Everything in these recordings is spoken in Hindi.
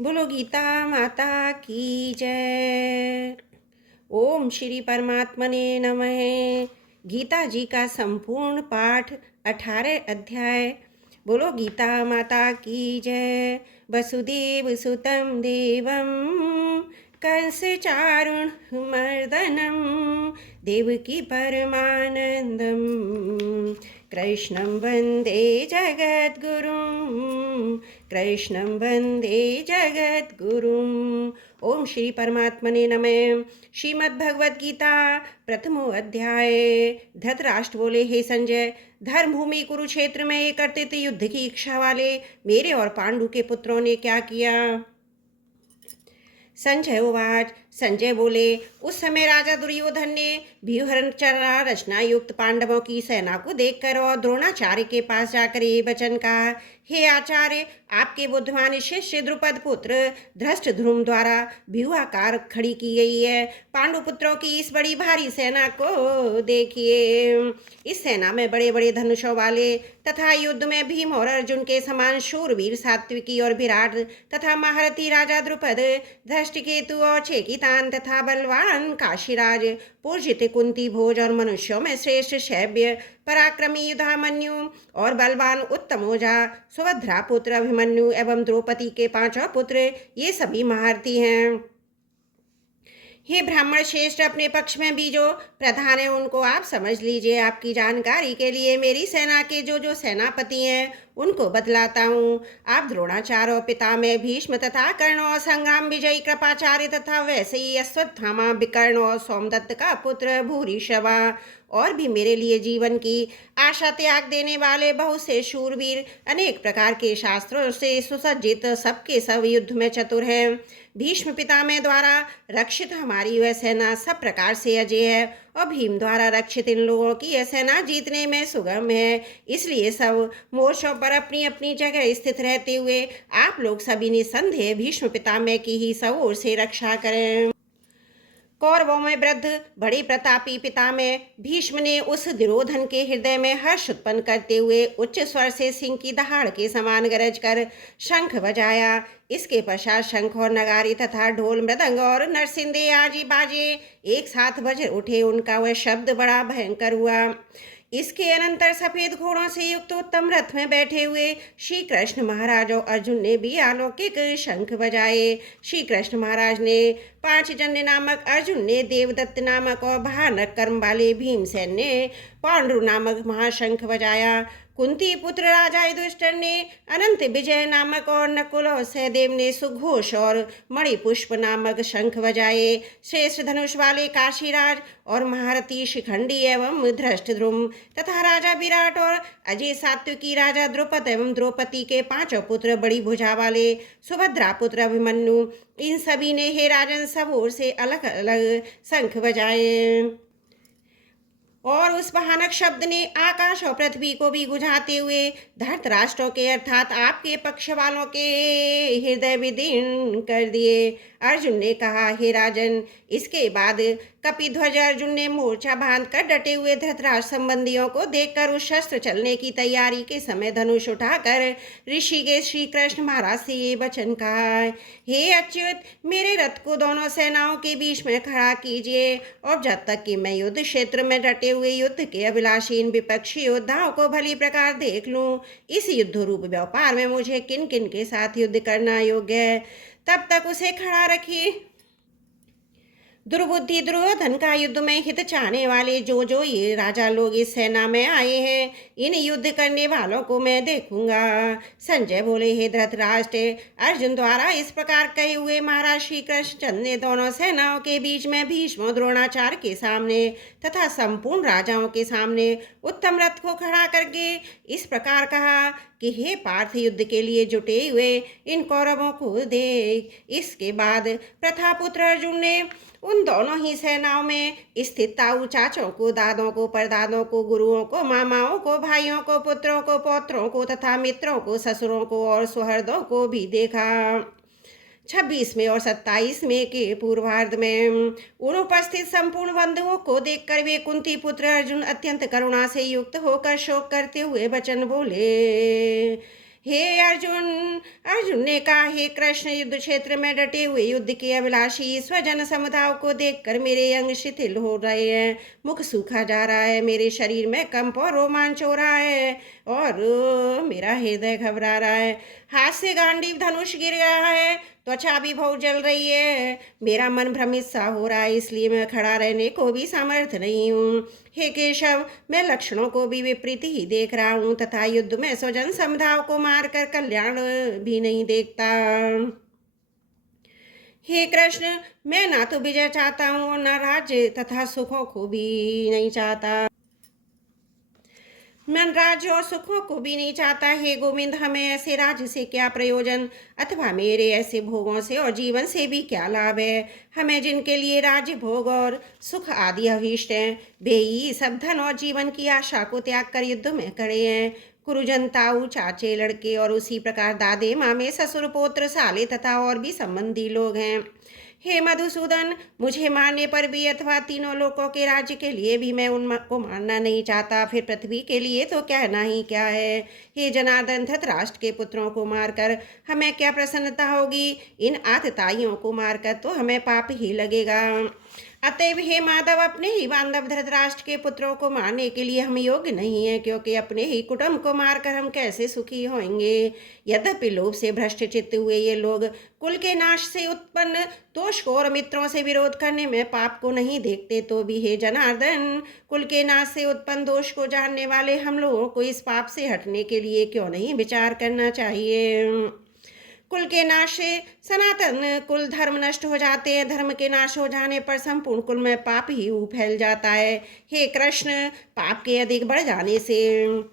बोलो गीता माता की जय। ओम श्री परमात्मने नमः। गीता जी का संपूर्ण पाठ 18 अध्याय। बोलो गीता माता की जय। वसुदेव सुतं देवं कंस चारुण मर्दनं देवकी परमानंदं कृष्णं वंदे जगद्गुरुं कृष्णं वंदे जगद्गुरुं। ओम श्री परमात्मने नमः। श्रीमद् भगवद गीता प्रथमो अध्याय। धृतराष्ट्र बोले, हे संजय, धर्म भूमि कुरुक्षेत्र में एक कर्तव्य युद्ध की इच्छा वाले मेरे और पांडु के पुत्रों ने क्या किया। संजय उवाच। संजय बोले, उस समय राजा दुर्योधन ने व्यूहरचना रचना युक्त पांडवों की सेना को देखकर और द्रोणाचार्य के पास जाकर ये वचन कहा, हे आचार्य, आपके बुद्धिमान शिष्य द्रुपद पुत्र धृष्टद्युम्न द्वारा व्यूहाकार खड़ी की गई है पांडु पुत्रों की इस बड़ी भारी सेना को देखिए। इस सेना में बड़े बड़े धनुषों वाले तथा युद्ध में भीम और अर्जुन के समान शूरवीर सात्विकी और विराट तथा महारथी राजा द्रुपद, धृष्टकेतु और छेकितान तथा बलवान काशीराज, पूजित कुंती भोज और मनुष्यों में श्रेष्ठ शैव्य पराक्रमी युधामन्यु और बलवान उत्तम ओजा, सुभद्रा पुत्र अभिमन्यु एवं द्रौपदी के पांचों पुत्र, ये सभी महारथी हैं। हे ब्राह्मण श्रेष्ठ, अपने पक्ष में भी जो प्रधान है उनको आप समझ लीजिए। आपकी जानकारी के लिए मेरी सेना के जो जो सेनापति हैं उनको बतलाता हूँ। आप द्रोणाचार्य और पितामह भीष्म तथा कर्ण और संग्राम विजयी कृपाचार्य तथा वैसे ही अश्वत्थामा विकर्ण और सोमदत्त का पुत्र भूरिश्रवा और भी मेरे लिए जीवन की आशा त्याग देने वाले बहुत से शूरवीर, अनेक प्रकार के शास्त्रों से सुसज्जित, सबके सब युद्ध में चतुर हैं। भीष्म पितामह द्वारा रक्षित हमारी वह सेना सब प्रकार से अजय है और भीम द्वारा रक्षित इन लोगों की यह सेना जीतने में सुगम है। इसलिए सब मोर्चों पर अपनी अपनी जगह स्थित रहते हुए आप लोग सभी निसंदेह भीष्म पितामह की ही सब ओर से रक्षा करें। कौरवों में वृद्ध बड़े प्रतापी पितामह भीष्म ने उस दुर्योधन के हृदय में हर्ष उत्पन्न करते हुए उच्च स्वर से सिंह की दहाड़ के समान गरज कर शंख बजाया। इसके पश्चात शंख और नगारी तथा ढोल मृदंग और नरसिंदे आदि बाजे एक साथ बज उठे। उनका वह शब्द बड़ा भयंकर हुआ। इसके अनंतर सफेद घोड़ों से युक्त उत्तम रथ में बैठे हुए श्री कृष्ण महाराज और अर्जुन ने भी अलौकिक शंख बजाए। श्री कृष्ण महाराज ने पांचजन्य नामक, अर्जुन ने देवदत्त नामक और भयानक कर्म वाले भीमसेन ने पांडु नामक महाशंख बजाया। कुंती पुत्र राजा युधिष्ठिर ने अनंत विजय नामक और नकुल और सहदेव ने सुघोष और मणिपुष्प नामक शंख बजाए। श्रेष्ठ धनुष वाले काशीराज और महारथी शिखंडी एवं धृष्टद्युम्न तथा राजा विराट और अजय सात्विकी राजा द्रुपद एवं द्रौपदी के पांचों पुत्र बड़ी भुजा वाले सुभद्रा पुत्र अभिमन्यु, इन सभी ने हे राजन सब ओर से अलग अलग शंख बजाए। और उस भयानक शब्द ने आकाश और पृथ्वी को भी गुझाते हुए धृतराष्ट्रों के अर्थात आपके पक्ष वालों के हृदय विदीर्ण कर दिए। अर्जुन ने कहा, हे राजन, इसके बाद कपिध्वज अर्जुन ने मोर्चा बांध कर डटे हुए धृतराष्ट्र संबंधियों को देखकर उस शस्त्र चलने की तैयारी के समय धनुष उठाकर ऋषि के श्री कृष्ण महाराज से ये वचन कहा, हे अच्युत, मेरे रथ को दोनों सेनाओं के बीच में खड़ा कीजिए और जब तक कि मैं युद्ध क्षेत्र में डटे हुए युद्ध के अभिलाषी इन विपक्षी योद्धाओं को भली प्रकार देख लूं, इस युद्ध रूप व्यापार में मुझे किन किन के साथ युद्ध करना योग्य है, तब तक उसे खड़ा रखिए। दुर्बुद्धि दुर्योधन का युद्ध में हित चाहने वाले जो ये राजा लोग इस सेना में आए हैं, इन युद्ध करने वालों को मैं देखूंगा। संजय बोले, हे धृतराष्ट्र, अर्जुन द्वारा इस प्रकार कहे हुए महाराज श्री कृष्णचंद्र ने दोनों सेनाओं के बीच में भीष्म द्रोणाचार्य के सामने तथा संपूर्ण राजाओं के सामने उत्तम रथ को खड़ा करके इस प्रकार कहा कि हे पार्थ, युद्ध के लिए जुटे हुए इन कौरवों को देख। इसके बाद प्रथापुत्र अर्जुन ने उन दोनों ही सेनाओं में स्थित ताऊ चाचों को, दादों को, परदादों को, गुरुओं को, मामाओं को, भाइयों को, पुत्रों को, पौत्रों को तथा मित्रों को, ससुरों को और सुहृदों को भी देखा। 26वें और 27वें के पूर्वार्ध में उन उपस्थित संपूर्ण बंधुओं को देखकर वे कुंती पुत्र अर्जुन अत्यंत करुणा से युक्त होकर शोक करते हुए वचन बोले, हे अर्जुन, अर्जुन ने कहा, हे कृष्ण, युद्ध क्षेत्र में डटे हुए युद्ध के अभिलाषी स्वजन समुदाय को देखकर मेरे अंग शिथिल हो रहे हैं, मुख सूखा जा रहा है, मेरे शरीर में कंप और रोमांच हो रहा है और मेरा हृदय घबरा रहा है। हाथ से गांडीव धनुष गिर गया है, त्वचा भी बहुत जल रही है, मेरा मन भ्रमित सा हो रहा है, इसलिए मैं खड़ा रहने को भी समर्थ नहीं हूँ। हे केशव, मैं लक्षणों को भी विपरीत ही देख रहा हूँ तथा युद्ध में स्वजन समुदाय को मारकर कल्याण भी नहीं देखता। हे कृष्ण, मैं ना तो विजय चाहता हूँ और न राज्य तथा सुखों को भी नहीं चाहता। मन राज्य और सुखों को भी नहीं चाहता। हे गोविंद, हमें ऐसे राज्य से क्या प्रयोजन अथवा मेरे ऐसे भोगों से और जीवन से भी क्या लाभ है। हमें जिनके लिए राज्य, भोग और सुख आदि अभीष्ट हैं, वे ही सब धन और जीवन की आशा को त्याग कर युद्ध में खड़े हैं। गुरुजन, ताऊ, चाचे, लड़के और उसी प्रकार दादे, मामे, ससुर, पोत्र, साले तथा और भी संबंधी लोग हैं। हे मधुसूदन, मुझे मारने पर भी अथवा तीनों लोकों के राज्य के लिए भी मैं उनको मारना नहीं चाहता, फिर पृथ्वी के लिए तो कहना ही क्या है। हे जनार्दन, धृतराष्ट्र के पुत्रों को मारकर हमें क्या प्रसन्नता होगी, इन आतताइयों को मारकर तो हमें पाप ही लगेगा। अतएव हे माधव, अपने ही बांधव धृतराष्ट्र के पुत्रों को मारने के लिए हम योग्य नहीं हैं, क्योंकि अपने ही कुटुंब को मारकर हम कैसे सुखी होंगे। यद्यपि लोभ से भ्रष्ट चित्त हुए ये लोग कुल के नाश से उत्पन्न दोष को और मित्रों से विरोध करने में पाप को नहीं देखते, तो भी हे जनार्दन, कुल के नाश से उत्पन्न दोष को जानने वाले हम लोगों को इस पाप से हटने के लिए क्यों नहीं विचार करना चाहिए। कुल के नाश से सनातन कुल धर्म नष्ट हो जाते हैं, धर्म के नाश हो जाने पर संपूर्ण कुल में पाप ही फैल जाता है। हे कृष्ण, पाप के अधिक बढ़ जाने से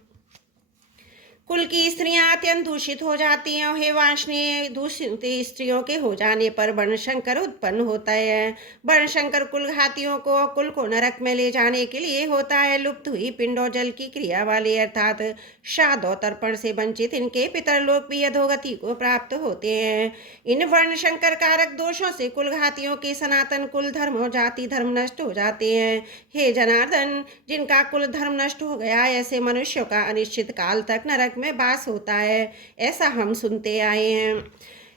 कुल की स्त्रियां अत्यंत दूषित हो जाती हैं। हे वांछनीय, दूषित स्त्रियों के हो जाने पर वर्णशंकर उत्पन्न होता है। वर्णशंकर कुल घातियों को कुल को नरक में ले जाने के लिए होता है। लुप्त हुई पिंड और जल की क्रिया वाले अर्थात श्राद्ध और तर्पण से वंचित इनके पितरलोक भी अधोगति को प्राप्त होते हैं। इन वर्णशंकर कारक दोषों से कुल घातियों के सनातन कुल धर्म और जाति धर्म नष्ट हो जाते हैं। हे जनार्दन, जिनका कुल धर्म नष्ट हो गया, ऐसे मनुष्यों का अनिश्चित काल तक नरक में वास होता है, ऐसा हम सुनते आए हैं।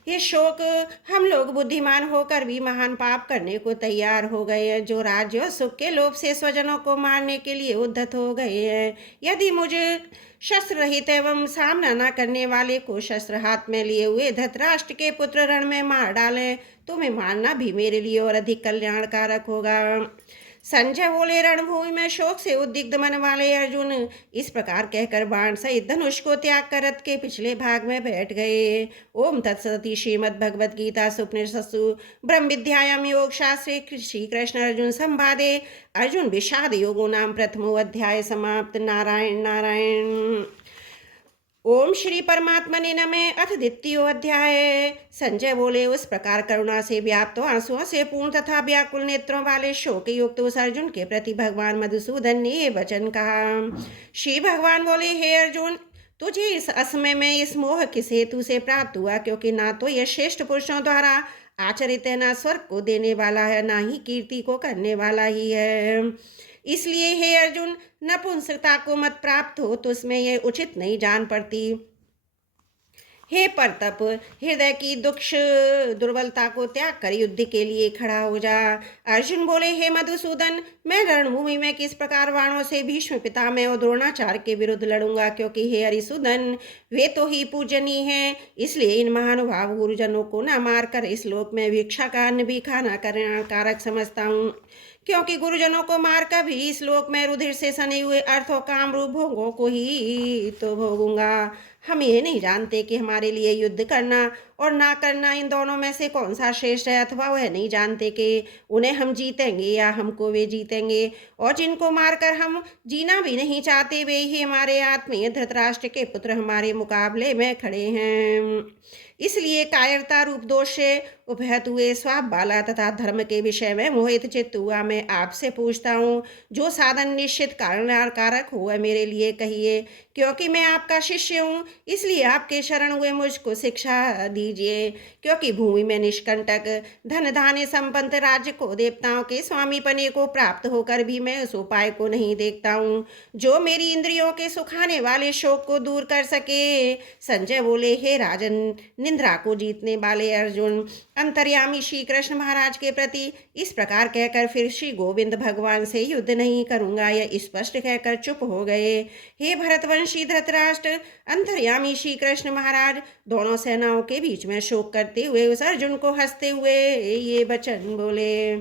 ये शोक, हम लोग बुद्धिमान होकर भी महान पाप करने को तैयार हो गए हैं, जो राज्य और सुख के लोभ से स्वजनों को मारने के लिए उद्धत हो गए हैं। यदि मुझे शस्त्र रहित एवं सामना न करने वाले को शस्त्र हाथ में लिए हुए धृतराष्ट्र के पुत्र रण में मार डाले, तो मैं मारना भी मेरे लिए और अधिक कल्याणकारक होगा। संजय बोले, रणभूमि में शोक से उद्विग्न मन वाले अर्जुन इस प्रकार कहकर बाण सहित धनुष को त्याग कर रथ के पिछले भाग में बैठ गए। ओम तत्सती श्रीमद् भगवद गीता सुपनिषत्सु ब्रह्म विद्यायाम योग शास्त्रे श्री कृष्ण अर्जुन संवादे अर्जुन विषाद योगो नाम प्रथमो अध्याय समाप्त। नारायण नारायण। ओम श्री परमात्मने नमः। अथ द्वितीयो अध्याय। संजय बोले, उस प्रकार करुणा से व्याप्त आंसुओं से पूर्ण तथा व्याकुल नेत्रों वाले शोक युक्त उस अर्जुन के प्रति भगवान मधुसूदन ने ये वचन कहा। श्री भगवान बोले, हे अर्जुन, तुझे इस असमय में इस मोह किस हेतु से प्राप्त हुआ, क्योंकि ना तो यह श्रेष्ठ पुरुषों द्वारा आचरित है, ना स्वर्ग को देने वाला है, ना ही कीर्ति को करने वाला ही है। इसलिए हे अर्जुन, नपुंसकता को मत प्राप्त हो तो उसमें यह उचित नहीं जान पड़ती। हे परतप, हृदय की दुर्बलता को त्याग कर युद्ध के लिए खड़ा हो जा। अर्जुन बोले, हे मधुसूदन, मैं रणभूमि में किस प्रकार बाणों से भीष्म पितामह और द्रोणाचार्य के विरुद्ध लड़ूंगा, क्योंकि हे हरिसूदन, वे तो ही पूजनीय हैं। इसलिए इन महानुभाव गुरुजनों को न मारकर इस लोक में भिक्षा का अन्न भी खाना कल्याणकारक समझता हूँ, क्योंकि गुरुजनों को मारकर भी इस लोक में रुधिर से सने हुए अर्थ और काम रूप भोगों को ही तो भोगूंगा। हम ये नहीं जानते कि हमारे लिए युद्ध करना और ना करना, इन दोनों में से कौन सा श्रेष्ठ है, अथवा वह नहीं जानते कि उन्हें हम जीतेंगे या हमको वे जीतेंगे। और जिनको मारकर हम जीना भी नहीं चाहते, वे ही हमारे आत्मीय धृतराष्ट्र के पुत्र हमारे मुकाबले में खड़े हैं। इसलिए कायरता रूप दोष से उपहत हुए स्वाप बाला तथा धर्म के विषय में मोहित चित्त हुआ मैं आपसे पूछता हूँ, जो साधन निश्चित कारण कारक हो वह मेरे लिए कहिए, क्योंकि मैं आपका शिष्य हूँ। इसलिए आपके शरण हुए मुझको शिक्षा दीजिए, क्योंकि भूमि में निष्कंटक धन धान्य संपन्न राज्य को देवताओं के स्वामी पने को प्राप्त होकर भी मैं उस उपाय को नहीं देखता हूँ जो मेरी इंद्रियों के सुखाने वाले शोक को दूर कर सके। संजय बोले, हे राजन, निंद्रा को जीतने वाले अर्जुन, अंतर्यामी श्री कृष्ण महाराज के प्रति इस प्रकार कहकर फिर श्री गोविंद भगवान से युद्ध नहीं करूंगा यह स्पष्ट कहकर चुप हो गए। हे भरतवंशी धृतराष्ट्र, अंतर्यामी श्री कृष्ण महाराज दोनों सेनाओं के बीच में शोक करते हुए उस अर्जुन को हंसते हुए ये वचन बोले।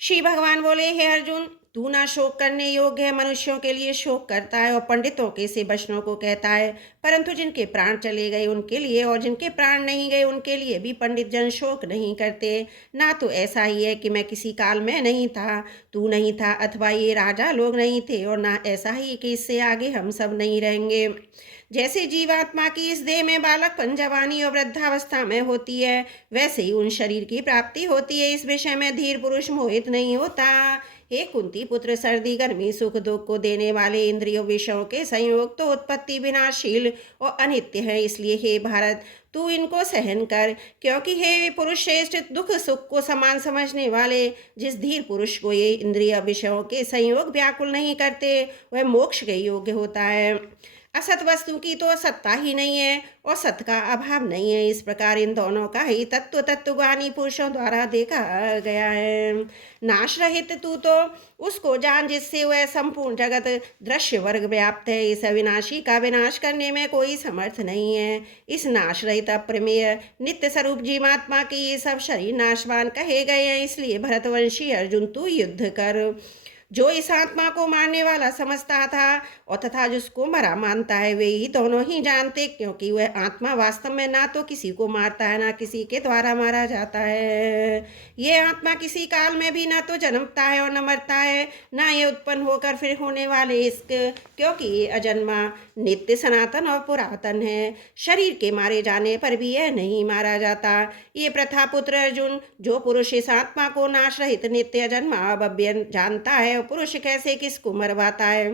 श्री भगवान बोले, हे अर्जुन, तू ना शोक करने योग्य है, मनुष्यों के लिए शोक करता है और पंडितों के से वचनों को कहता है, परंतु जिनके प्राण चले गए उनके लिए और जिनके प्राण नहीं गए उनके लिए भी पंडित जन शोक नहीं करते। ना तो ऐसा ही है कि मैं किसी काल में नहीं था, तू नहीं था, अथवा ये राजा लोग नहीं थे, और ना ऐसा ही कि इससे आगे हम सब नहीं रहेंगे। जैसे जीवात्मा की इस देह में बालकपन, जवानी और वृद्धावस्था में होती है, वैसे ही उन शरीर की प्राप्ति होती है। इस विषय में धीर पुरुष मोहित नहीं होता। हे कुंती पुत्र, सर्दी गर्मी सुख दुख को देने वाले इंद्रियों विषयों के संयोग तो उत्पत्ति विनाशील और अनित्य है, इसलिए हे भारत, तू इनको सहन कर, क्योंकि हे पुरुष श्रेष्ठ, दुख सुख को समान समझने वाले जिस धीर पुरुष को ये इंद्रिय विषयों के संयोग व्याकुल नहीं करते वह मोक्ष के योग्य होता है। असत वस्तु की तो सत्ता ही नहीं है और सत का अभाव नहीं है। इस प्रकार इन दोनों का ही तत्वज्ञानी पुरुषों द्वारा देखा गया है। नाश रहित तू तो उसको जान जिससे वह संपूर्ण जगत दृश्य वर्ग व्याप्त है। इस अविनाशी का विनाश करने में कोई समर्थ नहीं है। इस नाश रहित अप्रमेय नित्य स्वरूप जीवात्मा के ये सब शरीर नाशवान कहे गए हैं। इसलिए भरतवंशी अर्जुन, तू युद्ध कर। जो इस आत्मा को मारने वाला समझता था और तथा जिसको मरा मानता है, वे ही दोनों ही जानते, क्योंकि वह आत्मा वास्तव में ना तो किसी को मारता है ना किसी के द्वारा मारा जाता है। ये आत्मा किसी काल में भी ना तो जन्मता है और न मरता है, ना ये उत्पन्न होकर फिर होने वाले इसके, क्योंकि ये अजन्मा नित्य सनातन और पुरातन है। शरीर के मारे जाने पर भी यह नहीं मारा जाता। ये प्रथा पुत्र अर्जुन, जो पुरुष इस आत्मा को नाश रहित नित्य अजन्मा अभव्य जानता है, पुरुष कैसे किसको मरवाता है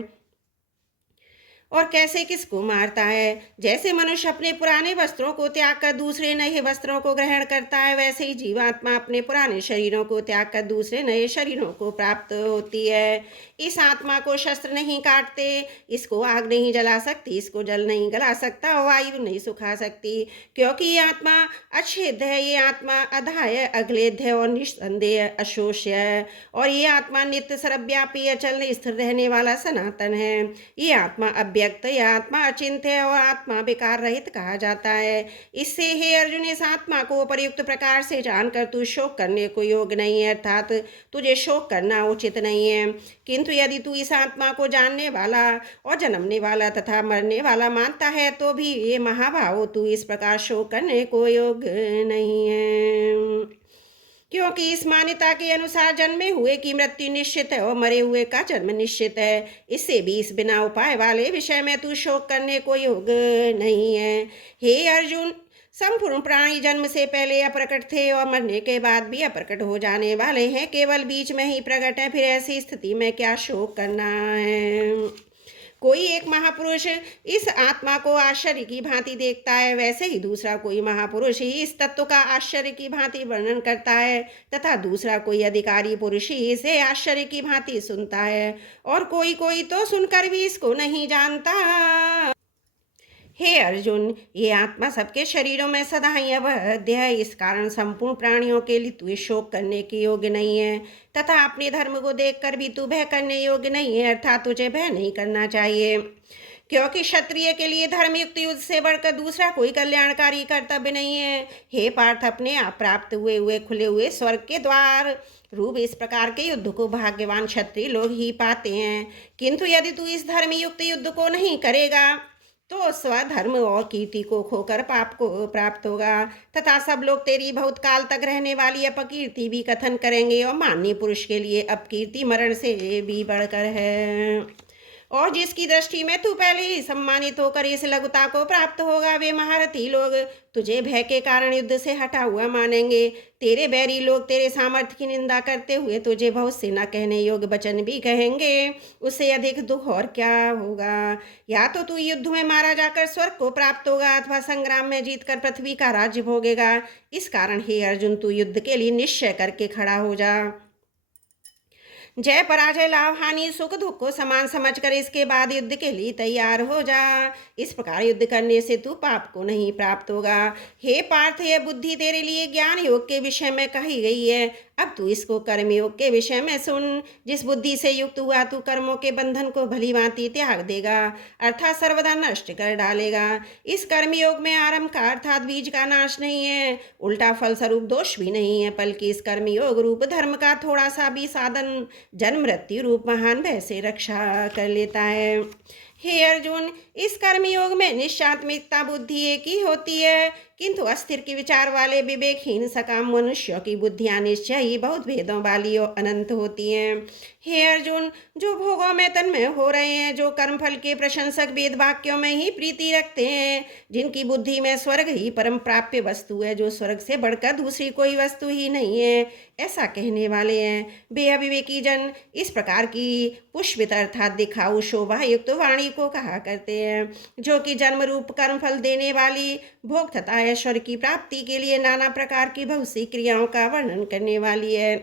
और कैसे किसको मारता है। जैसे मनुष्य अपने पुराने वस्त्रों को त्याग कर दूसरे नए वस्त्रों को ग्रहण करता है, वैसे ही जीवात्मा अपने पुराने शरीरों को त्याग कर दूसरे नए शरीरों को प्राप्त होती है। इस आत्मा को शस्त्र नहीं काटते, इसको आग नहीं जला सकती, इसको जल नहीं गला सकता और वायु नहीं सुखा सकती, क्योंकि ये आत्मा अच्छेद्य है। ये आत्मा अधाय अग्लेध्य और निस्संदेह अशोष्य है, और ये आत्मा नित्य सर्वव्यापी अचल स्थिर रहने वाला सनातन है। ये आत्मा व्यक्त, यह आत्मा अचिंत्य है और आत्मा विकार रहित कहा जाता है। इससे हे अर्जुन, इस आत्मा को उपयुक्त प्रकार से जानकर तू शोक करने को योग्य नहीं है, अर्थात तुझे शोक करना उचित नहीं है। किंतु यदि तू इस आत्मा को जानने वाला और जन्मने वाला तथा मरने वाला मानता है, तो भी ये महाभाव, तू इस प्रकार शोक करने को योग्य नहीं है, क्योंकि इस मान्यता के अनुसार जन्मे हुए की मृत्यु निश्चित है और मरे हुए का जन्म निश्चित है। इससे भी इस बिना उपाय वाले विषय में तू शोक करने को योग्य नहीं है। हे अर्जुन, संपूर्ण प्राणी जन्म से पहले अप्रकट थे और मरने के बाद भी अप्रकट हो जाने वाले हैं, केवल बीच में ही प्रकट है। फिर ऐसी स्थिति में क्या शोक करना है। कोई एक महापुरुष इस आत्मा को आश्चर्य की भांति देखता है, वैसे ही दूसरा कोई महापुरुष ही इस तत्व का आश्चर्य की भांति वर्णन करता है, तथा दूसरा कोई अधिकारी पुरुष ही इसे आश्चर्य की भांति सुनता है, और कोई कोई तो सुनकर भी इसको नहीं जानता। हे अर्जुन, ये आत्मा सबके शरीरों में सदा ही अवध्य है। इस कारण संपूर्ण प्राणियों के लिए तू शोक करने के योग्य नहीं है, तथा अपने धर्म को देखकर भी तू भय करने योग्य नहीं है, अर्थात तुझे भय नहीं करना चाहिए, क्योंकि क्षत्रिय के लिए धर्मयुक्त युद्ध से बढ़कर दूसरा कोई कल्याणकारी कर्तव्य नहीं है। हे पार्थ, अपने आप प्राप्त हुए खुले हुए स्वर्ग के द्वार रूप इस प्रकार के युद्ध को भाग्यवान क्षत्रिय लोग ही पाते हैं। किंतु यदि तू इस धर्मयुक्त युद्ध को नहीं करेगा, तो स्वधर्म और कीर्ति को खोकर पाप को प्राप्त होगा, तथा सब लोग तेरी बहुत काल तक रहने वाली अपकीर्ति भी कथन करेंगे, और माननीय पुरुष के लिए अपकीर्ति मरण से भी बढ़कर है। और जिसकी दृष्टि में तू पहले ही सम्मानित होकर इस लघुता को प्राप्त होगा, वे महारथी लोग तुझे भय के कारण युद्ध से हटा हुआ मानेंगे। तेरे बैरी लोग तेरे सामर्थ्य की निंदा करते हुए तुझे बहुत से न कहने योग्य वचन भी कहेंगे। उससे अधिक दुख और क्या होगा। या तो तू युद्ध में मारा जाकर स्वर्ग को प्राप्त होगा, अथवा संग्राम में जीतकर पृथ्वी का राज्य भोगेगा। इस कारण हे अर्जुन, तू युद्ध के लिए निश्चय करके खड़ा हो जा। जय पराजय, लाभ हानि, सुख दुख को समान समझकर इसके बाद युद्ध के लिए तैयार हो जा। इस प्रकार युद्ध करने से तू पाप को नहीं प्राप्त होगा। हे पार्थ, यह बुद्धि तेरे लिए ज्ञान योग के विषय में कही गई है। अब तू इसको कर्म योग के विषय में सुन। जिस बुद्धि से युक्त हुआ तू कर्मों के बंधन को भली भांति त्याग देगा, अर्थात सर्वदा नष्ट कर डालेगा। इस कर्म योग में आरंभ का अर्थात बीज का नाश नहीं है, उल्टा फल स्वरूप दोष भी नहीं है, बल्कि इस कर्म योग रूप धर्म का थोड़ा सा भी साधन जन्म मृत्यु रूप महान भय से रक्षा कर लेता है। हे अर्जुन, इस कर्म योग में निश्चात्मिकता बुद्धि एक ही होती है, किंतु अस्थिर की विचार वाले विवेकहीन सकाम मनुष्यों की बुद्धियां निश्चय ही बहुत भेदों वाली और अनंत होती हैं। हे अर्जुन, जो भोगों में तन्मय हो रहे हैं, जो कर्मफल के प्रशंसक वेद वाक्यों में ही प्रीति रखते हैं, जिनकी बुद्धि में स्वर्ग ही परम प्राप्य वस्तु है, जो स्वर्ग से बढ़कर दूसरी कोई वस्तु ही नहीं है, ऐसा कहने वाले हैं, वे अविवेकी जन इस प्रकार की पुष्पित अर्थात दिखाऊ शोभा युक्त वाणी को कहा करते हैं, जो कि जन्म रूप कर्मफल देने वाली भोग तथा ऐश्वर्य की प्राप्ति के लिए नाना प्रकार की बहुत सी क्रियाओं का वर्णन करने वाली है।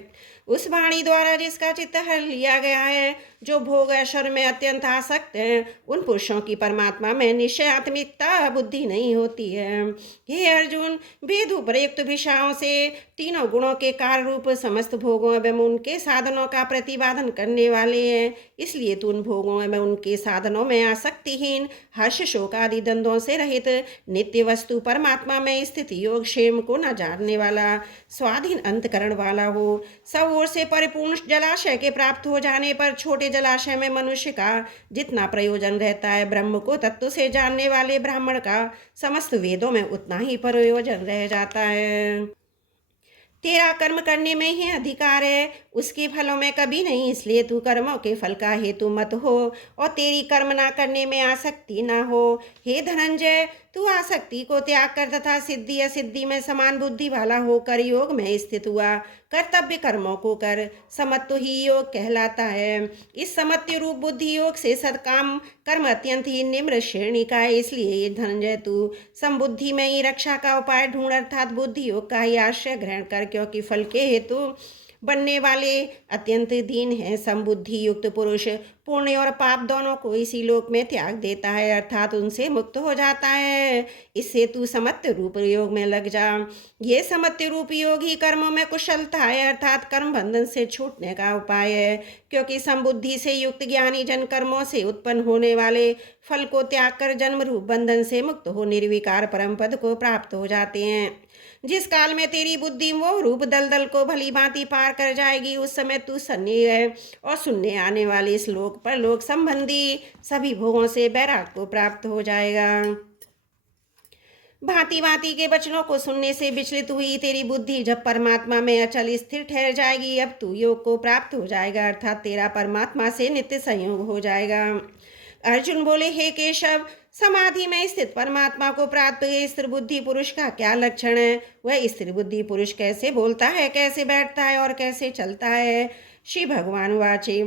उस वाणी द्वारा जिसका चित्त हर लिया गया है, जो भोग ऐश्वर्य में अत्यंत आसक्त हैं, उन पुरुषों की परमात्मा में निश्चयात्मिकता बुद्धि नहीं होती है। हे अर्जुन, भेद उपयुक्त विषयों से तीनों गुणों के कार्य रूप समस्त भोगों एवं उनके साधनों का प्रतिपादन करने वाले हैं। इसलिए तू उन भोगों एवं उनके साधनों में आसक्तिहीन, हर्ष शोक आदि द्वंद्वों से रहित, नित्य वस्तु परमात्मा में स्थित योग क्षेम को न जानने वाला, स्वाधीन अंतकरण वाला हो। सब ओर से परिपूर्ण जलाशय के प्राप्त हो जाने पर छोटे जलाशय में मनुष्य का जितना प्रयोजन रहता है, ब्रह्म को तत्व से जानने वाले ब्राह्मण का समस्त वेदों में उतना ही प्रयोजन रह जाता है। तेरा कर्म करने में ही अधिकार है, उसके फलों में कभी नहीं, इसलिए तू कर्मों के फल का हेतु मत हो और तेरी कर्म ना करने में आसक्ति ना हो। हे धनंजय, तू आसक्ति को त्याग कर तथा सिद्धि असिद्धि में समान बुद्धि वाला होकर योग में स्थित हुआ कर्तव्य कर्मों को कर, समत्व ही योग कहलाता है। इस समत्व रूप बुद्धि योग से सत्काम कर्म अत्यंत ही निम्न श्रेणी का है। इसलिए धनंजय, तू समबुद्धि में ही रक्षा का उपाय ढूंढ, अर्थात बुद्धि योग का ही आश्रय ग्रहण कर, क्योंकि फल के हेतु बनने वाले अत्यंत दीन हैं। समबुद्धि युक्त पुरुष पुण्य और पाप दोनों को इसी लोक में त्याग देता है, अर्थात उनसे मुक्त हो जाता है। इससे तू समत्व रूप योग में लग जा। ये समत्व रूप योग ही कर्मों में कुशलता है, अर्थात कर्म बंधन से छूटने का उपाय है, क्योंकि समबुद्धि से युक्त ज्ञानी जन कर्मों से उत्पन्न होने वाले फल को त्याग कर जन्म रूप बंधन से मुक्त हो निर्विकार परम पद को प्राप्त हो जाते हैं। जिस काल में तेरी बुद्धि वो रूप दलदल को भली भांति पार कर जाएगी, उस समय तू सुनने और सुनने आने वाले इस लोक पर लोक संबंधी सभी भोगों से वैराग को प्राप्त हो जाएगा। भांति भांति के वचनों को सुनने से विचलित हुई तेरी बुद्धि जब परमात्मा में अचल स्थिर ठहर जाएगी, अब तू योग को प्राप्त हो जाएगा, अर्थात तेरा परमात्मा से नित्य संयोग हो जाएगा। अर्जुन बोले, हे केशव, समाधि में स्थित परमात्मा को प्राप्त हुए स्थिर बुद्धि पुरुष का क्या लक्षण है? वह स्थिर बुद्धि पुरुष कैसे बोलता है, कैसे बैठता है और कैसे चलता है? श्री भगवान वाचे,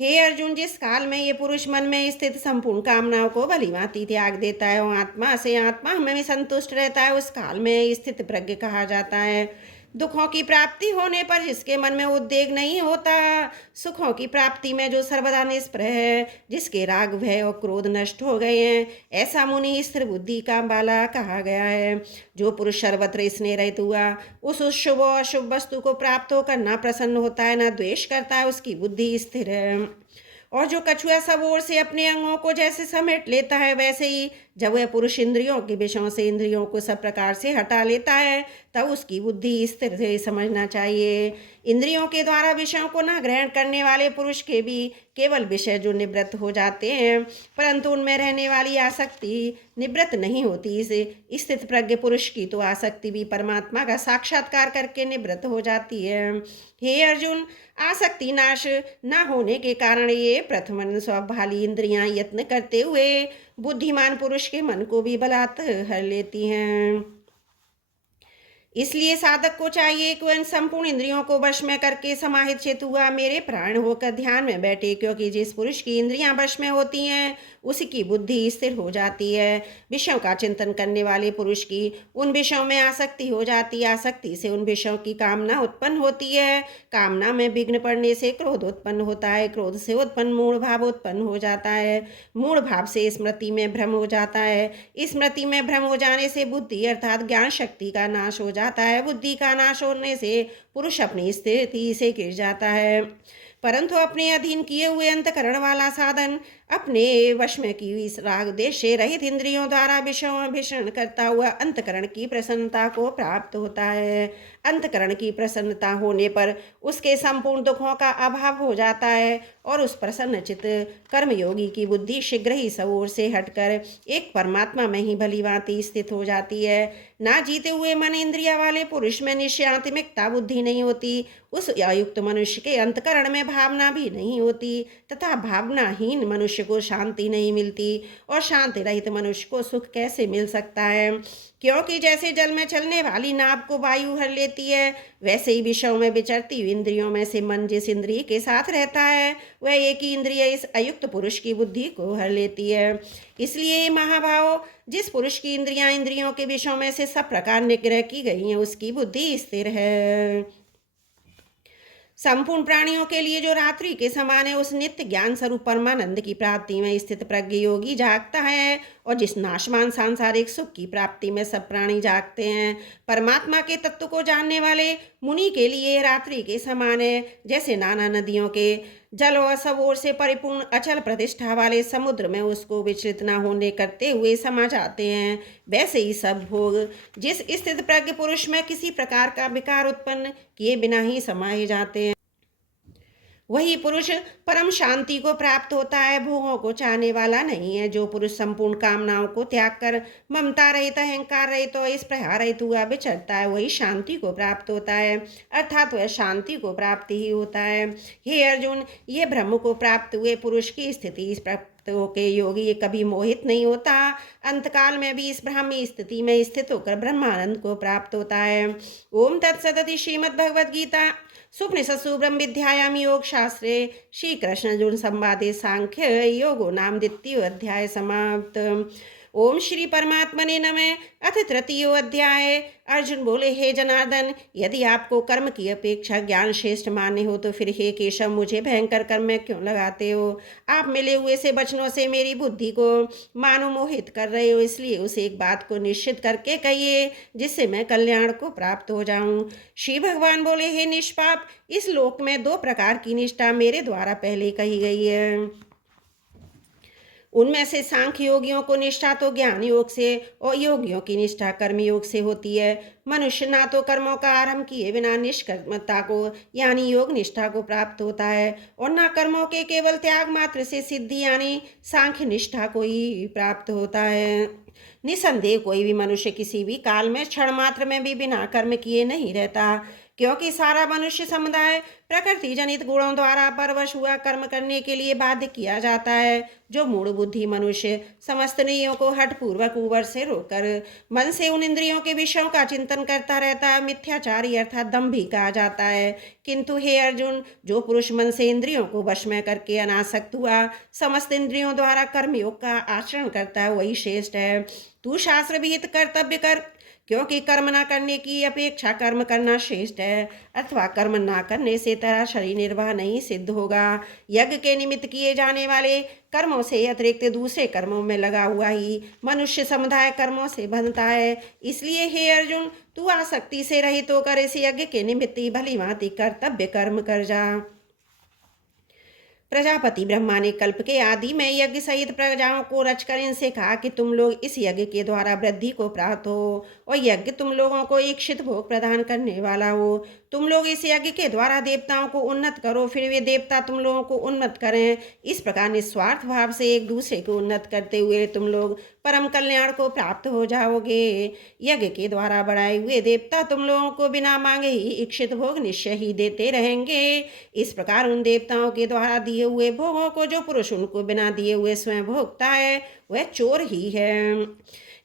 हे अर्जुन, जिस काल में ये पुरुष मन में स्थित संपूर्ण कामनाओं को भलीभांति त्याग देता है और आत्मा से आत्मा में संतुष्ट रहता है, उस काल में स्थित प्रज्ञ कहा जाता है। दुखों की प्राप्ति होने पर जिसके मन में उद्वेग नहीं होता, सुखों की प्राप्ति में जो सर्वदा निष्प्रह है, जिसके राग भय और क्रोध नष्ट हो गए हैं, ऐसा मुनि स्थिर बुद्धि का बाला कहा गया है। जो पुरुष सर्वत्र स्नेह रहित हुआ, उस शुभ और अशुभ वस्तु को प्राप्त होकर ना प्रसन्न होता है, ना द्वेष करता है, उसकी बुद्धि स्थिर है। और जो कछुआ सब ओर से अपने अंगों को जैसे समेट लेता है, वैसे ही जब वह पुरुष इंद्रियों के विषयों से इंद्रियों को सब प्रकार से हटा लेता है, तब उसकी बुद्धि स्थिर से समझना चाहिए। इंद्रियों के द्वारा विषयों को न ग्रहण करने वाले पुरुष के भी केवल विषय जो निवृत्त हो जाते हैं, परंतु उनमें रहने वाली आसक्ति निवृत्त नहीं होती। इस स्थित प्रज्ञ पुरुष की तो आसक्ति भी परमात्मा का साक्षात्कार करके निवृत्त हो जाती है। हे अर्जुन, आसक्ति नाश न होने के कारण ये प्रथमन स्वभाली इंद्रियां यत्न करते हुए बुद्धिमान पुरुष के मन को भी बलात् हर लेती हैं। इसलिए साधक को चाहिए कि वह संपूर्ण इंद्रियों को वश में करके समाहित चित्त हुआ मेरे प्राण होकर ध्यान में बैठे, क्योंकि जिस पुरुष की इंद्रियां वश में होती हैं उसकी बुद्धि स्थिर हो जाती है। विषयों का चिंतन करने वाले पुरुष की उन विषयों में आसक्ति हो जाती है। आसक्ति से उन विषयों की कामना उत्पन्न होती है। कामना में विघ्न पड़ने से क्रोध उत्पन्न होता है। क्रोध से उत्पन्न मूढ़ भाव उत्पन्न हो जाता है। मूढ़ भाव से स्मृति में भ्रम हो जाता है। स्मृति में भ्रम हो जाने से बुद्धि अर्थात ज्ञान शक्ति का नाश हो जाता है। बुद्धि का नाश होने से पुरुष अपनी स्थिति से गिर जाता है। परंतु अपने अधीन किए हुए अंतकरण वाला साधन अपने वश में की हुई राग देश से रहित इंद्रियों द्वारा विषयों में भीषण करता हुआ अंतकरण की प्रसन्नता को प्राप्त होता है। अंतकरण की प्रसन्नता होने पर उसके संपूर्ण दुखों का अभाव हो जाता है और उस प्रसन्न चित्त कर्मयोगी की बुद्धि शीघ्र ही सब ओर से हटकर एक परमात्मा में ही भली भांति स्थित हो जाती है। ना जीते हुए मन इंद्रिया वाले पुरुष में निश्चयात्मिकता बुद्धि नहीं होती। उस अयुक्त मनुष्य के अंतकरण में भावना भी नहीं होती तथा भावनाहीन मनुष्य को शांति नहीं मिलती। और शांति रहित मनुष्य को सुख कैसे मिल सकता है? क्योंकि जैसे जल में चलने वाली नाव को वायु हर लेती है, वैसे ही विषयों में विचरती हुई इंद्रियों में से मन जिस इंद्रिय के साथ रहता है वह एक ही इंद्रिय इस अयुक्त पुरुष की बुद्धि को हर लेती है। इसलिए महाभाव, जिस पुरुष की इंद्रियों के विषयों में से सब प्रकार निग्रह की गई हैं उसकी बुद्धि स्थिर है। संपूर्ण प्राणियों के लिए जो रात्रि के समान है उस नित्य ज्ञान स्वरूप परमानंद की प्राप्ति में स्थित प्रज्ञ योगी जागता है। और जिस नाशवान सांसारिक सुख की प्राप्ति में सब प्राणी जागते हैं। परमात्मा के तत्व को जानने वाले मुनि के लिए रात्रि के समान है। जैसे नाना नदियों के जल और सब ओर से परिपूर्ण अचल प्रतिष्ठा वाले समुद्र में उसको विचलित न होने करते हुए समा जाते हैं, वैसे ही सब भोग जिस स्थित प्रज्ञ पुरुष में किसी प्रकार का विकार उत्पन्न किए बिना ही समाये जाते हैं, वही पुरुष परम शांति को प्राप्त होता है। भोगों को चाहने वाला नहीं है। जो पुरुष संपूर्ण कामनाओं को त्याग कर ममता रहित, अहंकार रहित और इस प्रहार रहित हुआ विचरता है वही शांति को प्राप्त होता है, अर्थात वह शांति को प्राप्त ही होता है। हे अर्जुन, ये ब्रह्म को प्राप्त हुए पुरुष की स्थिति इस प्राप्त होकर योगी कभी मोहित नहीं होता। अंतकाल में भी इस ब्राह्मी स्थिति में स्थित होकर ब्रह्मानंद को प्राप्त होता है। ओम तत्सदिति श्रीमद्भगवद्गीता सुपनिषत्सु ब्रह्म विद्यायाम योग शास्त्रे श्री कृष्ण अर्जुन संवादे सांख्य योगो नाम द्वितीयो अध्याय समाप्त। ओम श्री परमात्मने नमः। अथ तृतीयो अध्याय। अर्जुन बोले, हे जनार्दन, यदि आपको कर्म की अपेक्षा ज्ञान श्रेष्ठ मान्य हो तो फिर हे केशव मुझे भयंकर कर्म में क्यों लगाते हो? आप मिले हुए से वचनों से मेरी बुद्धि को मानो मोहित कर रहे हो, इसलिए उस एक बात को निश्चित करके कहिए जिससे मैं कल्याण को प्राप्त हो जाऊं। श्री भगवान बोले, हे निष्पाप, इस लोक में दो प्रकार की निष्ठा मेरे द्वारा पहले कही गई है। उनमें से सांख्य योगियों को निष्ठा तो ज्ञान योग से और योगियों की निष्ठा कर्म योग से होती है। मनुष्य ना तो कर्मों का आरंभ किए बिना निष्कर्मता को यानी योग निष्ठा को प्राप्त होता है और ना कर्मों के केवल त्याग मात्र से सिद्धि यानी सांख्य निष्ठा को ही प्राप्त होता है। निसंदेह कोई भी मनुष्य किसी भी काल में क्षण मात्र में भी बिना कर्म किए नहीं रहता, क्योंकि सारा मनुष्य समुदाय प्रकृति जनित गुणों द्वारा परवश हुआ कर्म करने के लिए बाध्य किया जाता है। जो मूढ़ बुद्धि मनुष्य समस्त इंद्रियों को हठपूर्वक ऊपर से रोकर मन से उन इंद्रियों के विषयों का चिंतन करता रहता है, मिथ्याचारी अर्थात दंभी कहा जाता है। किंतु हे अर्जुन, जो पुरुष मन से इंद्रियों को वश में करके अनासक्त हुआ समस्त इंद्रियों द्वारा कर्मयोग का आचरण करता है वही श्रेष्ठ है। तू शास्त्र विहित कर्तव्य कर, क्योंकि कर्म ना करने की अपेक्षा कर्म करना श्रेष्ठ है, अथवा कर्म ना करने से तेरा शरीर निर्वाह नहीं सिद्ध होगा। यज्ञ के निमित्त किए जाने वाले कर्मों से अतिरिक्त दूसरे कर्मों में लगा हुआ ही मनुष्य समुदाय कर्मों से बंधता है। इसलिए हे अर्जुन, तू आसक्ति से रहित होकर इस यज्ञ के निमित्त भली भांति कर्तव्य कर्म कर जा। प्रजापति ब्रह्मा ने कल्प के आदि में यज्ञ सहित प्रजाओं को रचकर इनसे कहा कि तुम लोग इस यज्ञ के द्वारा वृद्धि को प्राप्त हो और यज्ञ तुम लोगों को इच्छित भोग प्रदान करने वाला हो। तुम लोग इस यज्ञ के द्वारा देवताओं को उन्नत करो, फिर वे देवता तुम लोगों को उन्नत करें। इस प्रकार निस्वार्थ भाव से एक दूसरे को उन्नत करते हुए तुम लोग परम कल्याण को प्राप्त हो जाओगे। यज्ञ के द्वारा बढ़ाए हुए देवता तुम लोगों को बिना मांगे ही इच्छित भोग निश्चय ही देते रहेंगे। इस प्रकार उन देवताओं के द्वारा दिए हुए भोगों को जो पुरुष उनको बिना दिए हुए स्वयं भोगता है वह चोर ही है।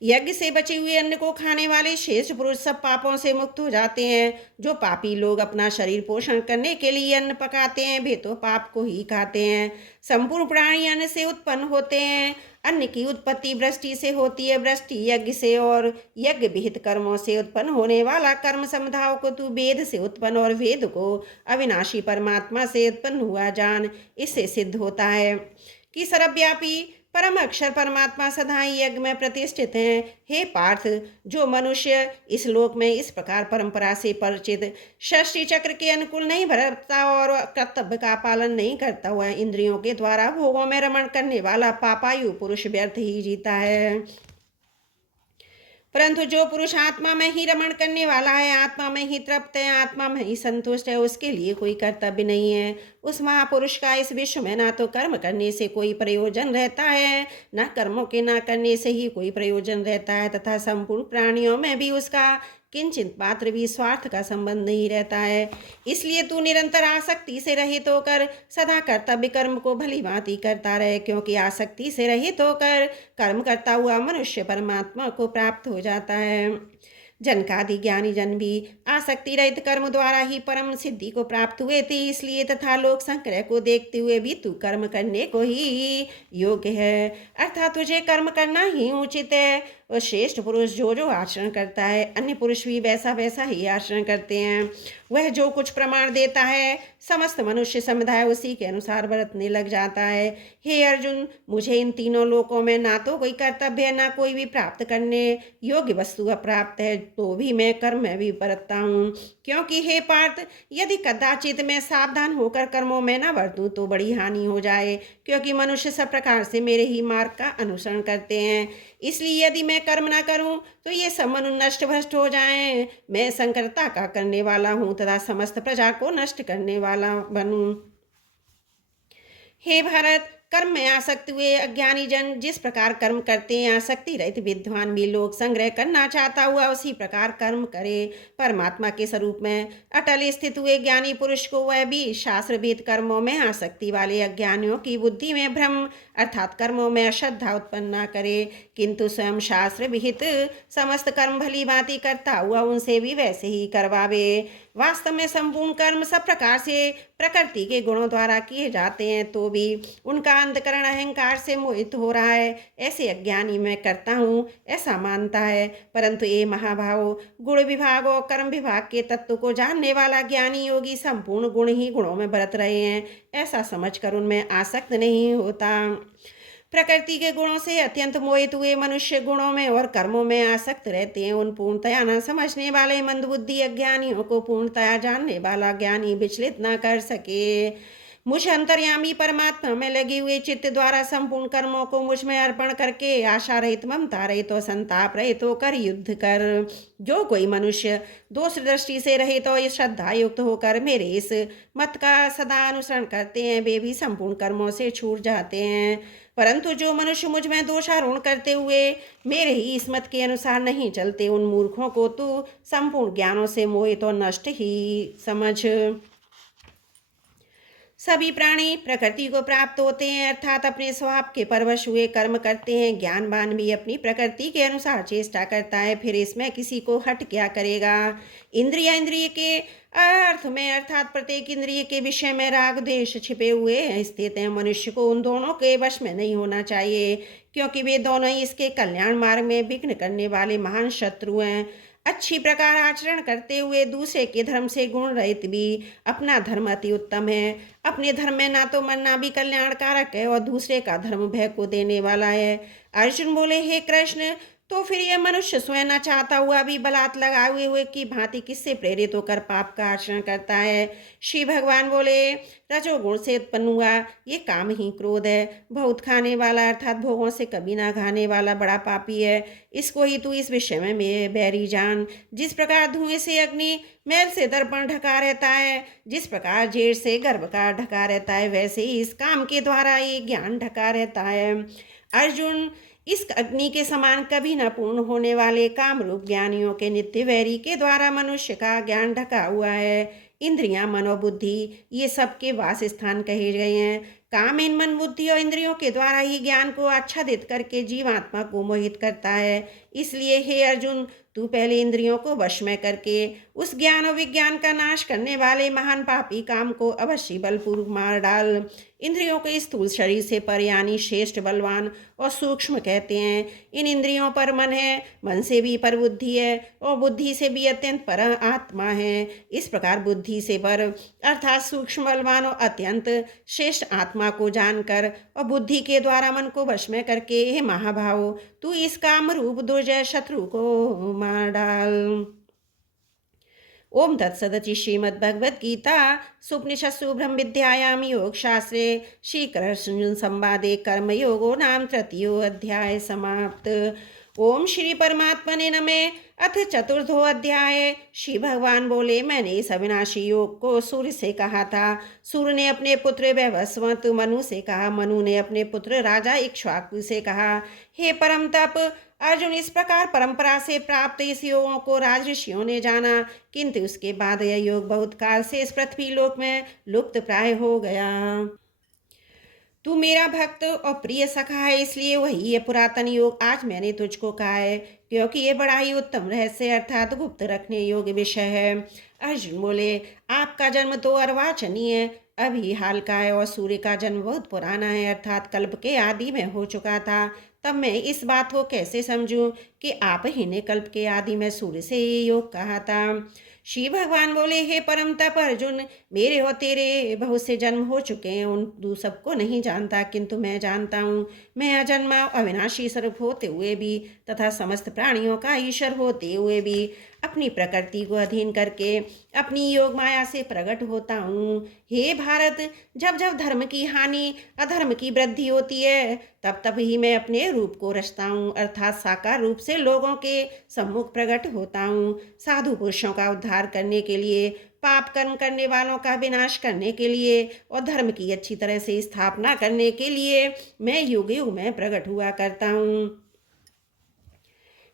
यज्ञ से बचे हुए अन्न को खाने वाले श्रेष्ठ पुरुष सब पापों से मुक्त हो जाते हैं। जो पापी लोग अपना शरीर पोषण करने के लिए अन्न पकाते हैं वे तो पाप को ही खाते हैं। संपूर्ण प्राणी अन्न से उत्पन्न होते हैं। अन्न की उत्पत्ति वृष्टि से होती है, वृष्टि यज्ञ से, और यज्ञ विहित कर्मों से उत्पन्न होने वाला कर्म समुदाय को तू वेद से उत्पन्न और वेद को अविनाशी परमात्मा से उत्पन्न हुआ जान। इससे सिद्ध होता है कि सर्वव्यापी परम अक्षर परमात्मा सदा ही यज्ञ में प्रतिष्ठित हैं। हे पार्थ, जो मनुष्य इस लोक में इस प्रकार परंपरा से परिचित षष्ठी चक्र के अनुकूल नहीं बरतता और कर्तव्य का पालन नहीं करता हुआ इंद्रियों के द्वारा भोगों में रमण करने वाला पापायु पुरुष व्यर्थ ही जीता है। परंतु जो पुरुष आत्मा में ही रमण करने वाला है, आत्मा में ही तृप्त है, आत्मा में ही संतुष्ट है, उसके लिए कोई कर्तव्य नहीं है। उस महापुरुष का इस विश्व में ना तो कर्म करने से कोई प्रयोजन रहता है, न कर्मों के ना करने से ही कोई प्रयोजन रहता है, तथा संपूर्ण प्राणियों में भी उसका किंचित मात्र भी स्वार्थ का संबंध नहीं रहता है। इसलिए तू निरंतर आसक्ति से रहित होकर सदा कर्तव्य कर्म को भली भांति करता रहे, क्योंकि आसक्ति से रहित होकर कर्म करता हुआ मनुष्य परमात्मा को प्राप्त हो जाता है। जनकादि ज्ञानी जन भी आसक्ति रहित कर्म द्वारा ही परम सिद्धि को प्राप्त हुए थे। इसलिए तथा लोक संग्रह को देखते हुए भी तू कर्म करने को ही योग्य है, अर्थात तुझे कर्म करना ही उचित है। और श्रेष्ठ पुरुष जो जो आचरण करता है अन्य पुरुष भी वैसा वैसा ही आचरण करते हैं। वह जो कुछ प्रमाण देता है समस्त मनुष्य समुदाय उसी के अनुसार बरतने लग जाता है। हे अर्जुन, मुझे इन तीनों लोकों में ना तो कोई कर्तव्य है, ना कोई भी प्राप्त करने योग्य वस्तु अप्राप्त है, तो भी मैं कर्म में भी बरतता हूँ। क्योंकि हे पार्थ, यदि कदाचित मैं सावधान होकर कर्मों में न बरतूं तो बड़ी हानि हो जाए, क्योंकि मनुष्य सब प्रकार से मेरे ही मार्ग का अनुसरण करते हैं। इसलिए यदि मैं कर्म न करूं तो ये सब मनु नष्ट भ्रष्ट हो जाएं। मैं संकरता का करने वाला हूं तथा समस्त प्रजा को नष्ट करने वाला बनूं। हे भारत, कर्म में आसक्त हुए अज्ञानी जन जिस प्रकार कर्म करते हैं, आसक्ति रहित विद्वान भी लोग संग्रह करना चाहता हुआ उसी प्रकार कर्म करे। परमात्मा के स्वरूप में अटल स्थित हुए ज्ञानी पुरुष को वह भी शास्त्र वेद कर्मों में आसक्ति वाले अज्ञानियों की बुद्धि में भ्रम अर्थात कर्मों में अश्रद्धा उत्पन्न न करे, किंतु स्वयं शास्त्र विहित समस्त कर्म भली भांति करता हुआ उनसे भी वैसे ही करवावे। वास्तव में संपूर्ण कर्म सब प्रकार से प्रकृति के गुणों द्वारा किए जाते हैं, तो भी उनका अंतकरण अहंकार से मोहित हो रहा है। ऐसे अज्ञानी मैं करता हूँ ऐसा मानता है, परंतु ये महाभाव गुण विभाग और कर्म विभाग के तत्व को जानने वाला ज्ञानी योगी संपूर्ण गुण ही गुणों में बरत रहे हैं ऐसा समझकर उनमें आसक्त नहीं होता। प्रकृति के गुणों से अत्यंत मोहित हुए मनुष्य गुणों में और कर्मों में आसक्त रहते हैं। उन पूर्णतया न समझने वाले मंदबुद्धि अज्ञानियों को पूर्णतया जानने वाला ज्ञानी विचलित न कर सके। मुझ अंतर्यामी परमात्मा में लगे हुए चित्त द्वारा संपूर्ण कर्मों को मुझ में अर्पण करके आशा रहित, ममता रहित और संताप रहित होकर युद्ध कर। जो कोई मनुष्य दोष दृष्टि से रहित और श्रद्धा युक्त होकर मेरे इस मत का सदा अनुसरण करते हैं वे भी संपूर्ण कर्मों से छूट जाते हैं। परंतु जो मनुष्य मुझ में दोषारोपण करते हुए मेरे ही इस मत के अनुसार नहीं चलते, उन मूर्खों को तू संपूर्ण ज्ञानों से मोहित और नष्ट ही समझ। सभी प्राणी प्रकृति को प्राप्त होते हैं अर्थात अपने स्वभाव के परवश हुए कर्म करते हैं। ज्ञानवान भी अपनी प्रकृति के अनुसार चेष्टा करता है, फिर इसमें किसी को हट क्या करेगा। इंद्रिय के अर्थ में अर्थात प्रत्येक इंद्रिय के विषय में राग द्वेष छिपे हुए स्थित हैं। मनुष्य को उन दोनों के वश में नहीं होना चाहिए, क्योंकि वे दोनों ही इसके कल्याण मार्ग में विघ्न करने वाले महान शत्रु हैं। अच्छी प्रकार आचरण करते हुए दूसरे के धर्म से गुण रहित भी अपना धर्म अति उत्तम है। अपने धर्म में ना तो मरना भी कल्याणकारक है और दूसरे का धर्म भय को देने वाला है। अर्जुन बोले, हे कृष्ण, तो फिर यह मनुष्य स्वयं न चाहता हुआ भी बलात् लगाए हुए की भांति किससे प्रेरित होकर पाप का आचरण करता है। श्री भगवान बोले, रजोगुण से उत्पन्न हुआ ये काम ही क्रोध है। बहुत खाने वाला अर्थात भोगों से कभी ना खाने वाला बड़ा पापी है। इसको ही तू इस विषय में बैरी जान। जिस प्रकार धुएं से अग्नि, मैल से दर्पण ढका रहता है, जिस प्रकार जेठ से गर्भ का ढका रहता है, वैसे ही इस काम के द्वारा ये ज्ञान ढका रहता है। अर्जुन, इस अग्नि के समान कभी न पूर्ण होने वाले काम रूप ज्ञानियों के नित्य वैरी के द्वारा मनुष्य का ज्ञान ढका हुआ है। इंद्रियां, मनोबुद्धि ये सबके वास स्थान कहे गए हैं। काम इन मन, बुद्धि और इंद्रियों के द्वारा ही ज्ञान को आच्छादित करके जीवात्मा को मोहित करता है। इसलिए हे अर्जुन, तू पहले इंद्रियों को वश में करके उस ज्ञान और विज्ञान का नाश करने वाले महान पापी काम को अवश्य बलपूर्वक मार डाल। इंद्रियों के स्थूल शरीर से पर यानी श्रेष्ठ, बलवान और सूक्ष्म कहते हैं। इन इंद्रियों पर मन है, मन से भी पर बुद्धि है और बुद्धि से भी अत्यंत पर आत्मा है। इस प्रकार बुद्धि से पर अर्थात सूक्ष्म, बलवान और अत्यंत श्रेष्ठ आत्मा को जानकर और बुद्धि के द्वारा मन को वश में करके हे महाभाव, तू इस काम रूप दुर्जय शत्रु को मार डाल। ओम तत्सदचि श्रीमद्भगवद गीता सुपनिषत्सु ब्रह्म विद्यायाम योग शास्त्रे श्री कृष्ण संवादे कर्म योगो नाम तृतीयो अध्याय समाप्त। ओम श्री परमात्मने नमः। अथ चतुर्थो अध्याय। श्री भगवान बोले, मैंने इस अविनाशी योग को सूर्य से कहा था। सूर्य ने अपने पुत्र वैवस्वत मनु से कहा। मनु ने अपने पुत्र राजा इक्ष्वाकु से कहा। हे परम तप अर्जुन, इस प्रकार परंपरा से प्राप्त इस योगों को राजऋषियों ने जाना, किंतु उसके बाद यह योग बहुत काल से इस पृथ्वी लोक में लुप्त प्राय हो गया। तू मेरा भक्त और प्रिय सखा है, इसलिए वही ये पुरातन योग आज मैंने तुझको कहा है, क्योंकि ये बड़ा ही उत्तम रहस्य अर्थात गुप्त रखने योग्य विषय है। अर्जुन बोले, आपका जन्म तो अर्वाचीन अभी हाल का है और सूर्य का जन्म बहुत पुराना है अर्थात कल्प के आदि में हो चुका था। तब मैं इस बात को कैसे समझूं कि आप ही ने कल्प के आदि में सूर्य से ये योग कहा था। श्री भगवान बोले, हे परम तप अर्जुन, मेरे और तेरे बहुत से जन्म हो चुके हैं, उन तू सबको नहीं जानता, किंतु मैं जानता हूँ। मैं अजन्मा अविनाशी स्वरूप होते हुए भी तथा समस्त प्राणियों का ईश्वर होते हुए भी अपनी प्रकृति को अधीन करके अपनी योग माया से प्रकट होता हूँ। हे भारत, जब जब धर्म की हानि अधर्म की वृद्धि होती है, तब तब ही मैं अपने रूप को रचता हूँ अर्थात साकार रूप से लोगों के सम्मुख प्रकट होता हूँ। साधु पुरुषों का उद्धार करने के लिए, पाप कर्म करने वालों का विनाश करने के लिए और धर्म की अच्छी तरह से स्थापना करने के लिए मैं युग युग में प्रकट हुआ करता हूँ।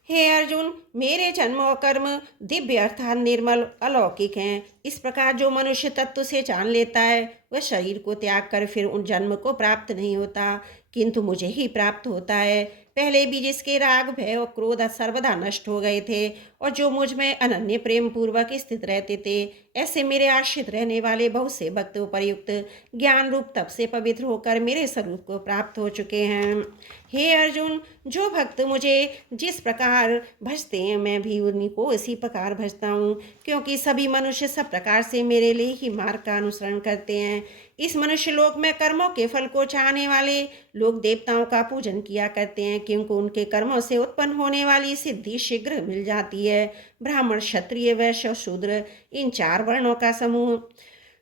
हे अर्जुन, मेरे जन्म और कर्म दिव्य अर्थात निर्मल अलौकिक हैं। इस प्रकार जो मनुष्य तत्व से जान लेता है वह शरीर को त्याग कर फिर उन जन्म को प्राप्त नहीं होता, किंतु मुझे ही प्राप्त होता है। पहले भी जिसके राग, भय और क्रोध सर्वदा नष्ट हो गए थे और जो मुझ में अनन्य प्रेम पूर्वक स्थित रहते थे, ऐसे मेरे आश्रित रहने वाले बहुत से भक्त उपयुक्त ज्ञान रूप तप से पवित्र होकर मेरे स्वरूप को प्राप्त हो चुके हैं। हे अर्जुन, जो भक्त मुझे जिस प्रकार भजते हैं मैं भी उन्हीं को इसी प्रकार भजता हूँ, क्योंकि सभी मनुष्य सब प्रकार से मेरे लिए ही मार्ग का अनुसरण करते हैं। इस मनुष्य लोक में कर्मों के फल को चाहने वाले लोग देवताओं का पूजन किया करते हैं, क्योंकि उनके कर्मों से उत्पन्न होने वाली सिद्धि शीघ्र मिल जाती है। ब्राह्मण, क्षत्रिय, वैश्य और शूद्र इन चार वर्णों का समूह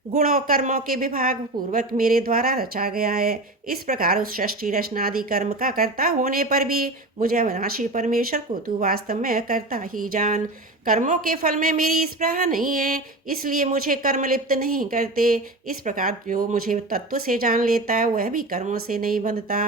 गुणों कर्मों के विभाग पूर्वक मेरे द्वारा रचा गया है। इस प्रकार उस सृष्टि रचनादि कर्म का कर्ता होने पर भी मुझे अविनाशी परमेश्वर को तू वास्तव में करता ही जान। कर्मों के फल में मेरी स्पृहा नहीं है, इसलिए मुझे कर्म लिप्त नहीं करते। इस प्रकार जो मुझे तत्व से जान लेता है वह भी कर्मों से नहीं बंधता।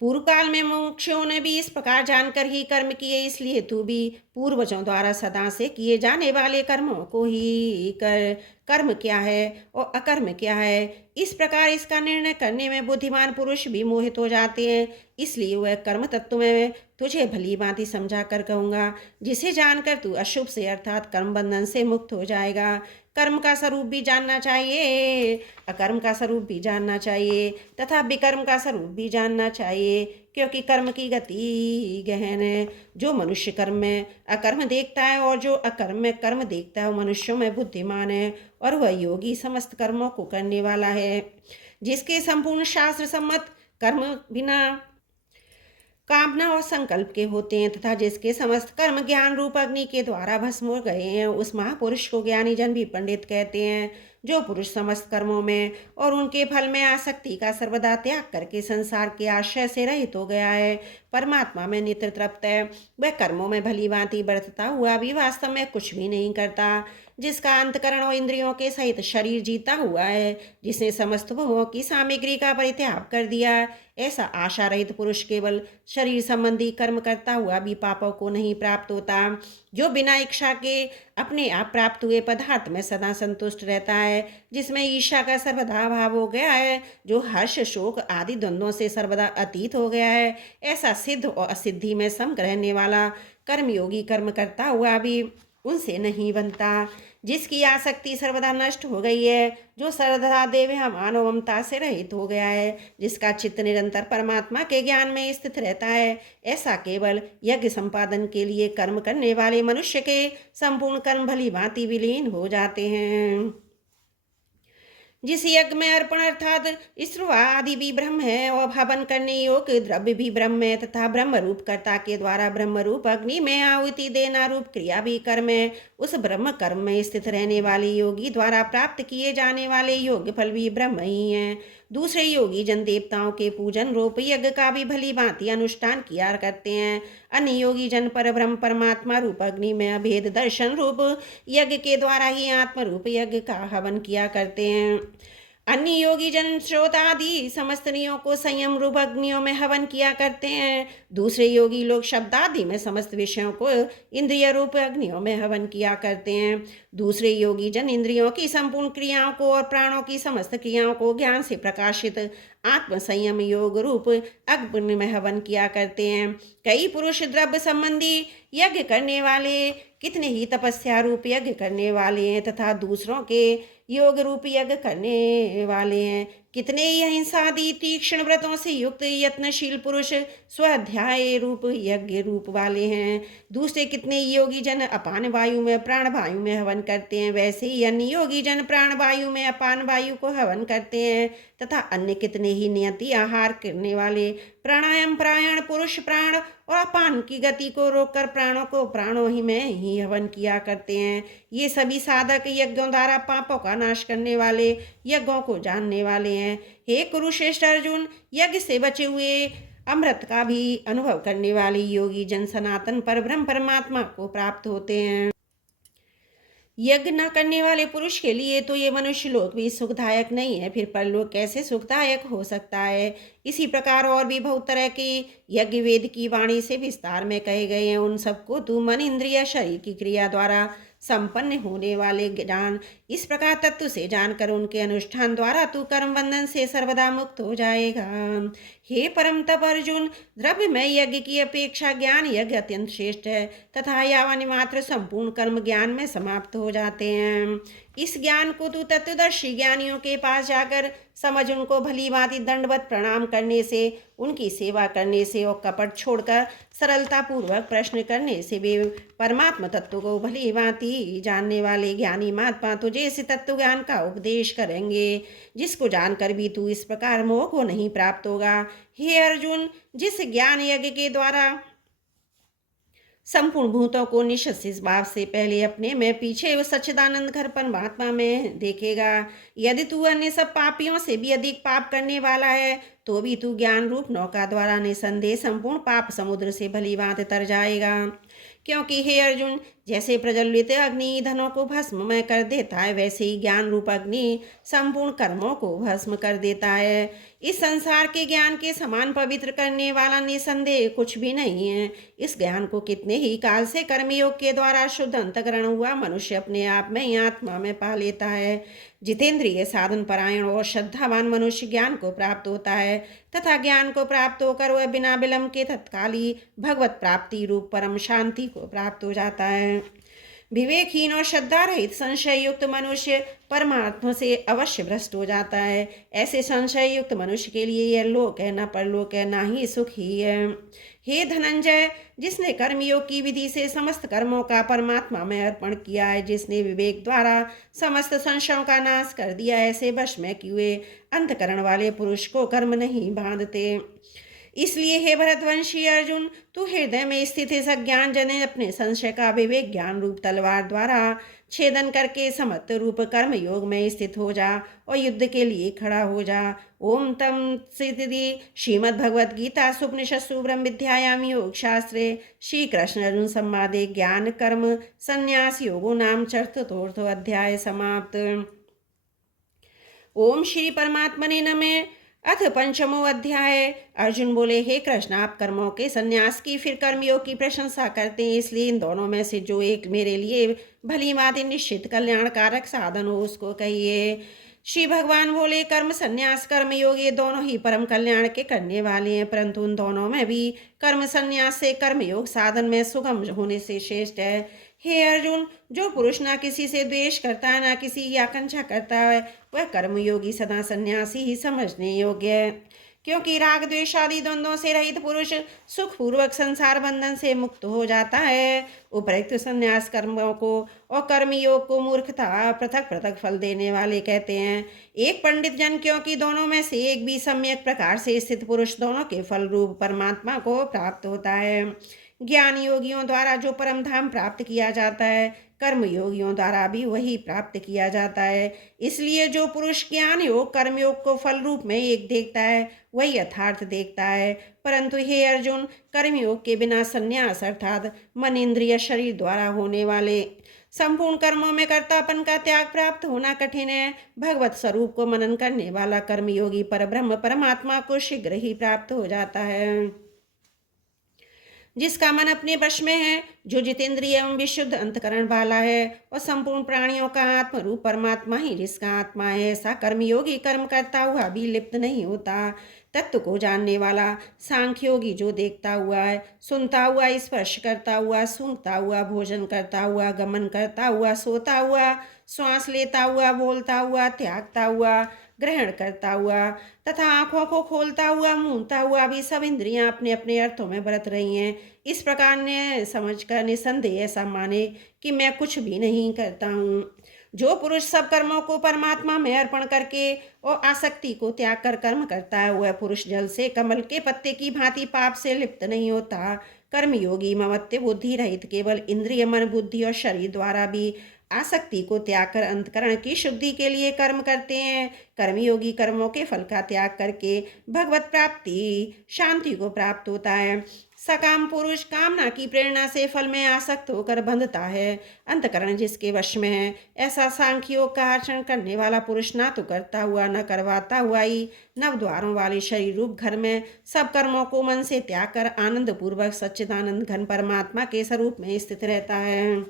पूर्व काल में मुमुक्षुओं ने भी इस प्रकार जानकर ही कर्म किए, इसलिए तू भी पूर्वजों द्वारा सदा से किए जाने वाले कर्मों को ही कर। कर्म क्या है और अकर्म क्या है, इस प्रकार इसका निर्णय करने में बुद्धिमान पुरुष भी मोहित हो जाते हैं। इसलिए वह कर्म तत्व में तुझे भली भांति समझा कर कहूँगा, जिसे जानकर तू अशुभ से अर्थात कर्म बंधन से मुक्त हो जाएगा। कर्म का स्वरूप भी जानना चाहिए, अकर्म का स्वरूप भी जानना चाहिए तथा विकर्म का स्वरूप भी जानना चाहिए, क्योंकि कर्म की गति गहन है। जो मनुष्य कर्म में अकर्म देखता है और जो अकर्म में कर्म देखता है वो मनुष्यों में बुद्धिमान है और वह योगी समस्त कर्मों को करने वाला है, जिसके संपूर्ण शास्त्र सम्मत कर्म बिना कामना और संकल्प के होते हैं तथा जिसके समस्त कर्म ज्ञान रूप अग्नि के द्वारा भस्म हो गए हैं, उस महापुरुष को ज्ञानी जन भी पंडित कहते हैं। जो पुरुष समस्त कर्मों में और उनके फल में आसक्ति का सर्वदा त्याग करके संसार के आश्रय से रहित हो गया है, परमात्मा में नित्य तृप्त है, वह कर्मों में भली भांति बरतता हुआ भी वास्तव में कुछ भी नहीं करता। जिसका अंतकरण और इंद्रियों के सहित शरीर जीता हुआ है, जिसने समस्त भोगों की सामग्री का परित्याग कर दिया, ऐसा आशा रहित पुरुष केवल शरीर संबंधी कर्म करता हुआ भी पापों को नहीं प्राप्त होता। जो बिना इच्छा के अपने आप प्राप्त हुए पदार्थ में सदा संतुष्ट रहता है, जिसमें ईर्ष्या का सर्वदा भाव हो गया है, जो हर्ष शोक आदि द्वंद्वों से सर्वदा अतीत हो गया है, ऐसा सिद्ध और असिद्धि में सम रहने वाला कर्मयोगी कर्म करता हुआ भी उनसे नहीं बनता। जिसकी आसक्ति सर्वदा नष्ट हो गई है, जो सर्वदा देव मानव ममता से रहित हो गया है, जिसका चित्त निरंतर परमात्मा के ज्ञान में स्थित रहता है, ऐसा केवल यज्ञ संपादन के लिए कर्म करने वाले मनुष्य के संपूर्ण कर्म भली भांति विलीन हो जाते हैं। जिस यज्ञ में अर्पण अर्थात स्रुवा आदि भी ब्रह्म है और हवन करने योग्य द्रव्य भी ब्रह्म है तथा ब्रह्म रूप कर्ता के द्वारा ब्रह्म रूप अग्नि में आहुति देना रूप क्रिया भी कर्म है, उस ब्रह्म कर्म में स्थित रहने वाले योगी द्वारा प्राप्त किए जाने वाले योग्य फल भी ब्रह्म ही है। दूसरे योगी जन देवताओं के पूजन रूप यज्ञ का भी भली भांति अनुष्ठान किया करते हैं। अन्य योगी जन पर ब्रह्म परमात्मा रूप अग्नि में अभेद दर्शन रूप यज्ञ के द्वारा ही आत्म रूप यज्ञ का हवन किया करते हैं। अन्य योगी जन श्रोत आदि समस्त इंद्रियों को संयम रूप अग्नियों में हवन किया करते हैं। दूसरे योगी लोग शब्द आदि में समस्त विषयों को इंद्रिय रूप अग्नियों में हवन किया करते हैं। दूसरे योगी जन इंद्रियों की संपूर्ण क्रियाओं को और प्राणों की समस्त क्रियाओं को ज्ञान से प्रकाशित आत्म संयम योग रूप अग्नि में हवन किया करते हैं। कई पुरुष द्रव्य संबंधी यज्ञ करने वाले, कितने ही तपस्या रूप यज्ञ करने वाले हैं तथा दूसरों के योग रूप यज्ञ करने वाले हैं। कितने ही अहिंसा आदि तीक्ष्ण व्रतों से युक्त यत्नशील पुरुष स्वाध्याय रूप यज्ञ रूप वाले हैं। दूसरे कितने योगी जन अपान वायु में प्राण वायु में हवन करते हैं, वैसे ही अन्य योगी जन प्राण वायु में अपान वायु को हवन करते हैं तथा अन्य कितने ही नियति आहार करने वाले प्राणायाम प्रायण पुरुष प्राण और अपान की गति को रोककर प्राणों को प्राणों ही में ही हवन किया करते हैं। ये सभी साधक यज्ञों द्वारा पापों का नाश करने वाले यज्ञों को जानने वाले हैं। हे कुरुश्रेष्ठ अर्जुन, यज्ञ से बचे हुए अमृत का भी अनुभव करने वाले योगी जन सनातन पर ब्रह्म परमात्मा को प्राप्त होते हैं। यज्ञ न करने वाले पुरुष के लिए तो ये मनुष्य लोक भी सुखदायक नहीं है, फिर परलोक कैसे सुखदायक हो सकता है। इसी प्रकार और भी बहुत तरह के यज्ञ वेद की वाणी से विस्तार में कहे गए हैं। उन सबको तू मन इंद्रिय शरीर की क्रिया द्वारा संपन्न होने वाले ज्ञान इस प्रकार तत्व से जानकर उनके अनुष्ठान द्वारा तू कर्म बंधन से सर्वदा मुक्त हो जाएगा। हे परम तप अर्जुन, द्रव्य में यज्ञ की अपेक्षा ज्ञान यज्ञ अत्यंत श्रेष्ठ है तथा यावानि मात्र संपूर्ण कर्म ज्ञान में समाप्त हो जाते हैं। इस ज्ञान को तू तत्वदर्शी ज्ञानियों के पास जाकर समझ, उनको भली भांति दंडवत प्रणाम करने से, उनकी सेवा करने से और कपट छोड़कर सरलता पूर्वक प्रश्न करने से वे परमात्मा तत्व को भली भांति जानने वाले ज्ञानी महात्मा तुझे इस तत्व ज्ञान का उपदेश करेंगे, जिसको जानकर भी तू इस प्रकार मोह को नहीं प्राप्त होगा। हे अर्जुन, जिस ज्ञान यज्ञ के द्वारा संपूर्ण भूतों को निश्चित भाव से पहले अपने में, पीछे वो सच्चिदानंद घर परमात्मा में देखेगा। यदि तू अन्य सब पापियों से भी अधिक पाप करने वाला है तो भी तू ज्ञान रूप नौका द्वारा निसंदेह संपूर्ण पाप समुद्र से भली भांति तर जाएगा। क्योंकि हे अर्जुन, जैसे प्रज्वलित अग्नि ईंधनों को भस्म में कर देता है, वैसे ही ज्ञान रूप अग्नि संपूर्ण कर्मों को भस्म कर देता है। इस संसार के ज्ञान के समान पवित्र करने वाला निसंदेह कुछ भी नहीं है। इस ज्ञान को कितने ही काल से कर्मयोग के द्वारा शुद्ध अंतःकरण हुआ मनुष्य अपने आप में ही आत्मा में पा लेता है। जितेंद्रिय साधन परायण और श्रद्धावान मनुष्य ज्ञान को प्राप्त होता है तथा ज्ञान को प्राप्त होकर वह बिना विलंब के तत्काली भगवत प्राप्ति रूप परम शांति को प्राप्त हो जाता है। विवेकहीन और श्रद्धा रहित संशय युक्त मनुष्य परमात्मा से अवश्य भ्रष्ट हो जाता है। ऐसे संशय युक्त मनुष्य के लिए यह लोक है, न परलोक है, न ही सुख ही है। हे धनंजय, जिसने कर्मयोग की विधि से समस्त कर्मों का परमात्मा में अर्पण किया है, जिसने विवेक द्वारा समस्त संशयों का नाश कर दिया, ऐसे वश में किए अंतकरण वाले पुरुष को कर्म नहीं बांधते। इसलिए हे भरतवंशी अर्जुन, तू हृदय में स्थित इस अज्ञान जनित अपने संशय का विवेक ज्ञान रूप तलवार द्वारा छेदन करके समत्व रूप कर्म योग में स्थित हो जा और युद्ध के लिए खड़ा हो जा। ओम तम सिद्धि श्रीमद् भगवद गीता सुपनिषत्सु ब्रह्म विद्यायाम योग शास्त्रे श्री कृष्ण अर्जुन संवादे ज्ञान कर्म संन्यास योगो नाम चतुर्थो अध्याय समाप्त। ओम श्री परमात्मने नमः। अथ पंचमो अध्याय। अर्जुन बोले, हे कृष्ण, आप कर्मों के संन्यास की फिर कर्मयोग की प्रशंसा करते हैं, इसलिए इन दोनों में से जो एक मेरे लिए भली भांति निश्चित कल्याणकारक साधन हो उसको कहिए। श्री भगवान बोले, कर्म संन्यास कर्म योग ये दोनों ही परम कल्याण के करने वाले हैं, परंतु उन दोनों में भी कर्म संन्यास से कर्म योग साधन में सुगम होने से श्रेष्ठ है। हे अर्जुन, जो पुरुष ना किसी से द्वेष करता है ना किसी की आकांक्षा करता है, वह कर्मयोगी सदा सन्यासी ही समझने योग्य है, क्योंकि राग द्वेष आदि द्वंद्वों से रहित पुरुष सुखपूर्वक संसार बंधन से मुक्त हो जाता है। उपयुक्त संन्यास कर्मों को और कर्मयोग को मूर्खता पृथक पृथक फल देने वाले कहते हैं। एक पंडित जन, क्योंकि दोनों में से एक भी सम्यक प्रकार से स्थित पुरुष दोनों के फल रूप परमात्मा को प्राप्त होता है। ज्ञान योगियों द्वारा जो परम धाम प्राप्त किया जाता है, कर्म योगियों द्वारा भी वही प्राप्त किया जाता है। इसलिए जो पुरुष ज्ञान योग कर्म योग को फल रूप में एक देखता है, वही यथार्थ देखता है। परंतु हे अर्जुन, कर्मयोग के बिना संन्यास अर्थात मन इंद्रिय शरीर द्वारा होने वाले संपूर्ण कर्मों में कर्तापन का त्याग प्राप्त होना कठिन है। भगवत स्वरूप को मनन करने वाला कर्मयोगी परब्रह्म परमात्मा को शीघ्र ही प्राप्त हो जाता है। जिसका मन अपने वश में है, जो जितेंद्रिय एवं विशुद्ध अंतकरण वाला है और संपूर्ण प्राणियों का आत्म रूप परमात्मा ही जिसका आत्मा है, ऐसा कर्मयोगी कर्म करता हुआ भी लिप्त नहीं होता। तत्व को जानने वाला सांख्य योगी जो देखता हुआ है, सुनता हुआ, स्पर्श करता हुआ, सूंघता हुआ, भोजन करता हुआ, गमन करता हुआ, सोता हुआ, श्वास लेता हुआ, बोलता हुआ, त्यागता हुआ, ग्रहण करता हुआ तथा आंखों को खोलता हुआ, मूंदता हुआ भी सब इंद्रियां अपने अपने अर्थों में बरत रही हैं। इस प्रकार ने समझकर निसंदेह ऐसा माने कि मैं कुछ भी नहीं करता हूँ। जो पुरुष सब कर्मों को परमात्मा में अर्पण करके और आसक्ति को त्याग कर कर्म करता है, वह पुरुष जल से कमल के पत्ते की भांति पाप से लिप्त नहीं होता। कर्मयोगी ममत्व बुद्धि रहित केवल इंद्रिय मन बुद्धि और शरीर द्वारा भी आसक्ति को त्याग कर अंतकरण की शुद्धि के लिए कर्म करते हैं। कर्मयोगी कर्मों के फल का त्याग करके भगवत प्राप्ति शांति को प्राप्त होता है। सकाम पुरुष कामना की प्रेरणा से फल में आसक्त होकर बंधता है। अंतकरण जिसके वश में है, ऐसा सांख्य योग का आचरण करने वाला पुरुष ना तो करता हुआ न करवाता हुआ ही नव द्वारों वाले शरीर रूप घर में सब कर्मों को मन से त्याग कर आनंद पूर्वक सच्चिदानंद घन परमात्मा के स्वरूप में स्थित रहता है।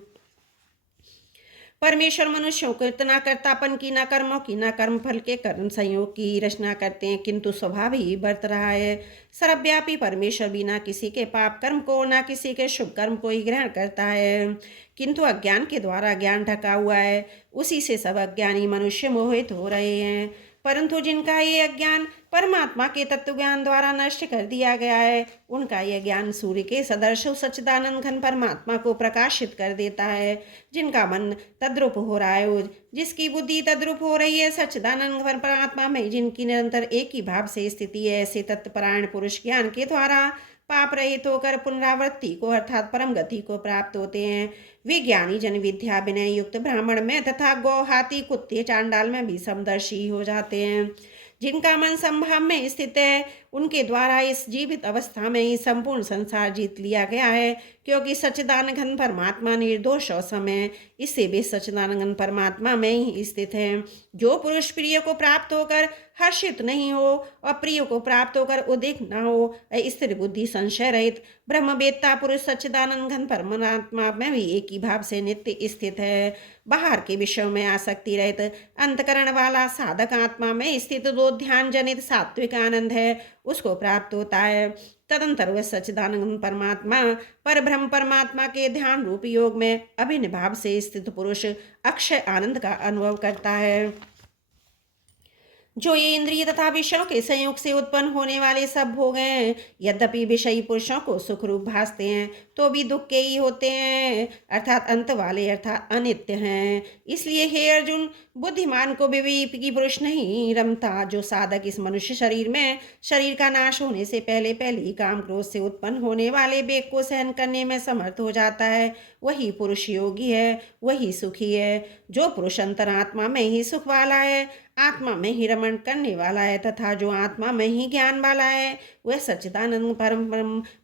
परमेश्वर मनुष्यों को इतना कर्तापन की न कर्मों की न कर्म फल के कर्म संयोग की रचना करते हैं, किंतु स्वभाव ही बरत रहा है। सर्वव्यापी परमेश्वर भी ना किसी के पाप कर्म को ना किसी के शुभ कर्म को ही ग्रहण करता है, किंतु अज्ञान के द्वारा ज्ञान ढका हुआ है, उसी से सब अज्ञानी मनुष्य मोहित हो रहे हैं। परंतु जिनका ये अज्ञान परमात्मा के तत्व ज्ञान द्वारा नष्ट कर दिया गया है, उनका यह ज्ञान सूर्य के सदर्श सच्चिदानंद घन परमात्मा को प्रकाशित कर देता है। जिनका मन तद्रुप हो रहा है, जिसकी बुद्धि तद्रुप हो रही है सच्चिदानंद घन परमात्मा में, जिनकी निरंतर एक ही भाव से स्थिति है, ऐसे तत्परायण पुरुष ज्ञान के द्वारा पाप रहित होकर पुनरावृत्ति को अर्थात परम गति को प्राप्त होते हैं। वे ज्ञानी जन विद्या विनय युक्त ब्राह्मण में तथा गौ हाथी कुत्ते चांडाल में भी समदर्शी हो जाते हैं। जिनका मन संभाव में स्थित है, उनके द्वारा इस जीवित अवस्था में ही संपूर्ण संसार जीत लिया गया है, क्योंकि सच्चिदानंद घन परमात्मा निर्दोष और समय इससे वे सच्चिदानंद घन परमात्मा में ही स्थित हैं। जो पुरुष प्रिय को प्राप्त होकर हर्षित नहीं हो और प्रिय को प्राप्त होकर उदित न हो, स्थिर बुद्धि संशय रहित ब्रह्मवेत्ता पुरुष सच्चिदानंद घन परमात्मा में भी एक ही भाव से नित्य स्थित है। बाहर के विषयों में आसक्ति रहित अंतकरण वाला साधक आत्मा में स्थित दो ध्यान जनित सात्विक आनंद है, उसको प्राप्त होता है। तदंतर वह सच्चिदानंद परमात्मा पर ब्रह्म परमात्मा के ध्यान रूप योग में अभिन्न भाव से स्थित पुरुष अक्षय आनंद का अनुभव करता है। जो ये इंद्रिय तथा विषयों के संयोग से उत्पन्न होने वाले सब भोग हैं, यद्यपि विषयी पुरुषों को सुख रूप भासते हैं तो भी दुख के ही होते हैं, अर्थात अंत वाले, अर्थात अनित्य हैं। इसलिए हे अर्जुन, बुद्धिमान को विवेक की पुरुष नहीं रमता। जो साधक इस मनुष्य शरीर में शरीर का नाश होने से पहले पहले ही काम क्रोध से उत्पन्न होने वाले वेग को सहन करने में समर्थ हो जाता है, वही पुरुष योगी है, वही सुखी है। जो पुरुष अंतरात्मा में ही सुख वाला है, आत्मा में ही रमण करने वाला है तथा जो आत्मा में ही ज्ञान वाला है, वह सच्चिदानंद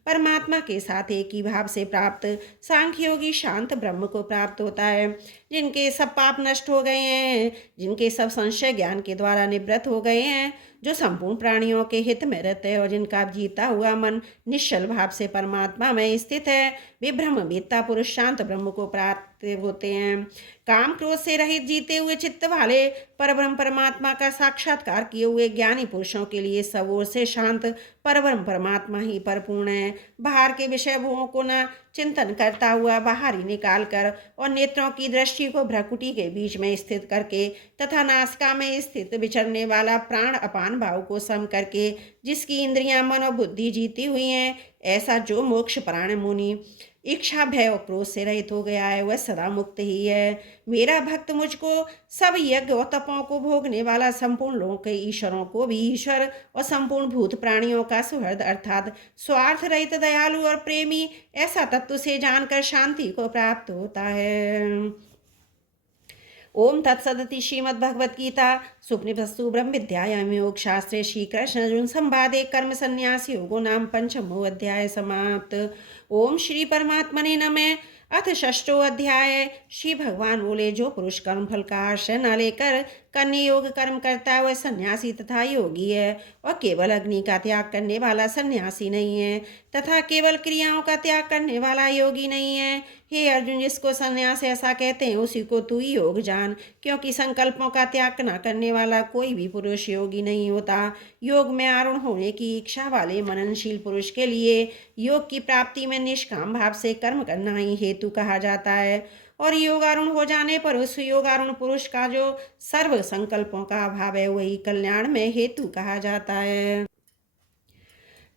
परमात्मा के साथ एक ही भाव से प्राप्त सांख्य योगी शांत ब्रह्म को प्राप्त होता है। जिनके सब पाप नष्ट हो गए हैं, जिनके सब संशय ज्ञान के द्वारा निवृत्त हो गए हैं, जो संपूर्ण प्राणियों के हित में रहते हैं और जिनका जीता हुआ मन निश्चल भाव से परमात्मा में स्थित है, वे ब्रह्मवेत्ता पुरुष शांत ब्रह्म को प्राप्त होते हैं। काम क्रोध से रहित जीते हुए चित्त वाले परब्रह्म परमात्मा का साक्षात्कार किए हुए ज्ञानी पुरुषों के लिए सब ओर से शांत परब्रह्म परमात्मा ही परिपूर्ण है। बाहर के विषय भोगों को न चिंतन करता हुआ बाहर ही निकाल कर और नेत्रों की दृष्टि को भ्रकुटी के बीच में स्थित करके तथा नासिका में स्थित विचरने वाला प्राण अपान भाव को सम करके जिसकी इंद्रियां मन और बुद्धि जीती हुई हैं, ऐसा जो मोक्ष प्राण मुनि इच्छा भय और क्रोध से रहित हो गया है, वह सदा मुक्त ही है। मेरा भक्त मुझको सब यज्ञ और तपों को भोगने वाला, संपूर्ण लोगों के ईश्वरों को भी ईश्वर और संपूर्ण भूत प्राणियों का सुहृद अर्थात स्वार्थ रहित दयालु और प्रेमी, ऐसा तत्व से जानकर शांति को प्राप्त होता है। ओम तत्सदिति श्रीमद्भगवद्गीता सुपनिषत्सु ब्रह्म विद्यायां योग शास्त्रे श्री कृष्ण अर्जुन संवादे कर्म संन्यास योगो नाम पंचमो अध्याय समाप्त। ओम श्री परमात्मने नमः। अथ षष्ठो अध्याय। श्री भगवान बोले, जो पुरुष कर्म फल का आश्रय न लेकर कन्या योग कर्म करता है वह सन्यासी तथा योगी है, और केवल अग्नि का त्याग करने वाला सन्यासी नहीं है तथा केवल क्रियाओं का त्याग करने वाला योगी नहीं है। हे अर्जुन, जिसको सन्यास ऐसा कहते हैं उसी को तू योग जान, क्योंकि संकल्पों का त्याग न करने वाला कोई भी पुरुष योगी नहीं होता। योग में आरूढ़ होने की इच्छा वाले मननशील पुरुष के लिए योग की प्राप्ति में निष्काम भाव से कर्म करना ही हेतु कहा जाता है, और योगारूढ़ हो जाने पर उस योगारूढ़ पुरुष का जो सर्व संकल्पों का अभाव है वही कल्याण में हेतु कहा जाता है।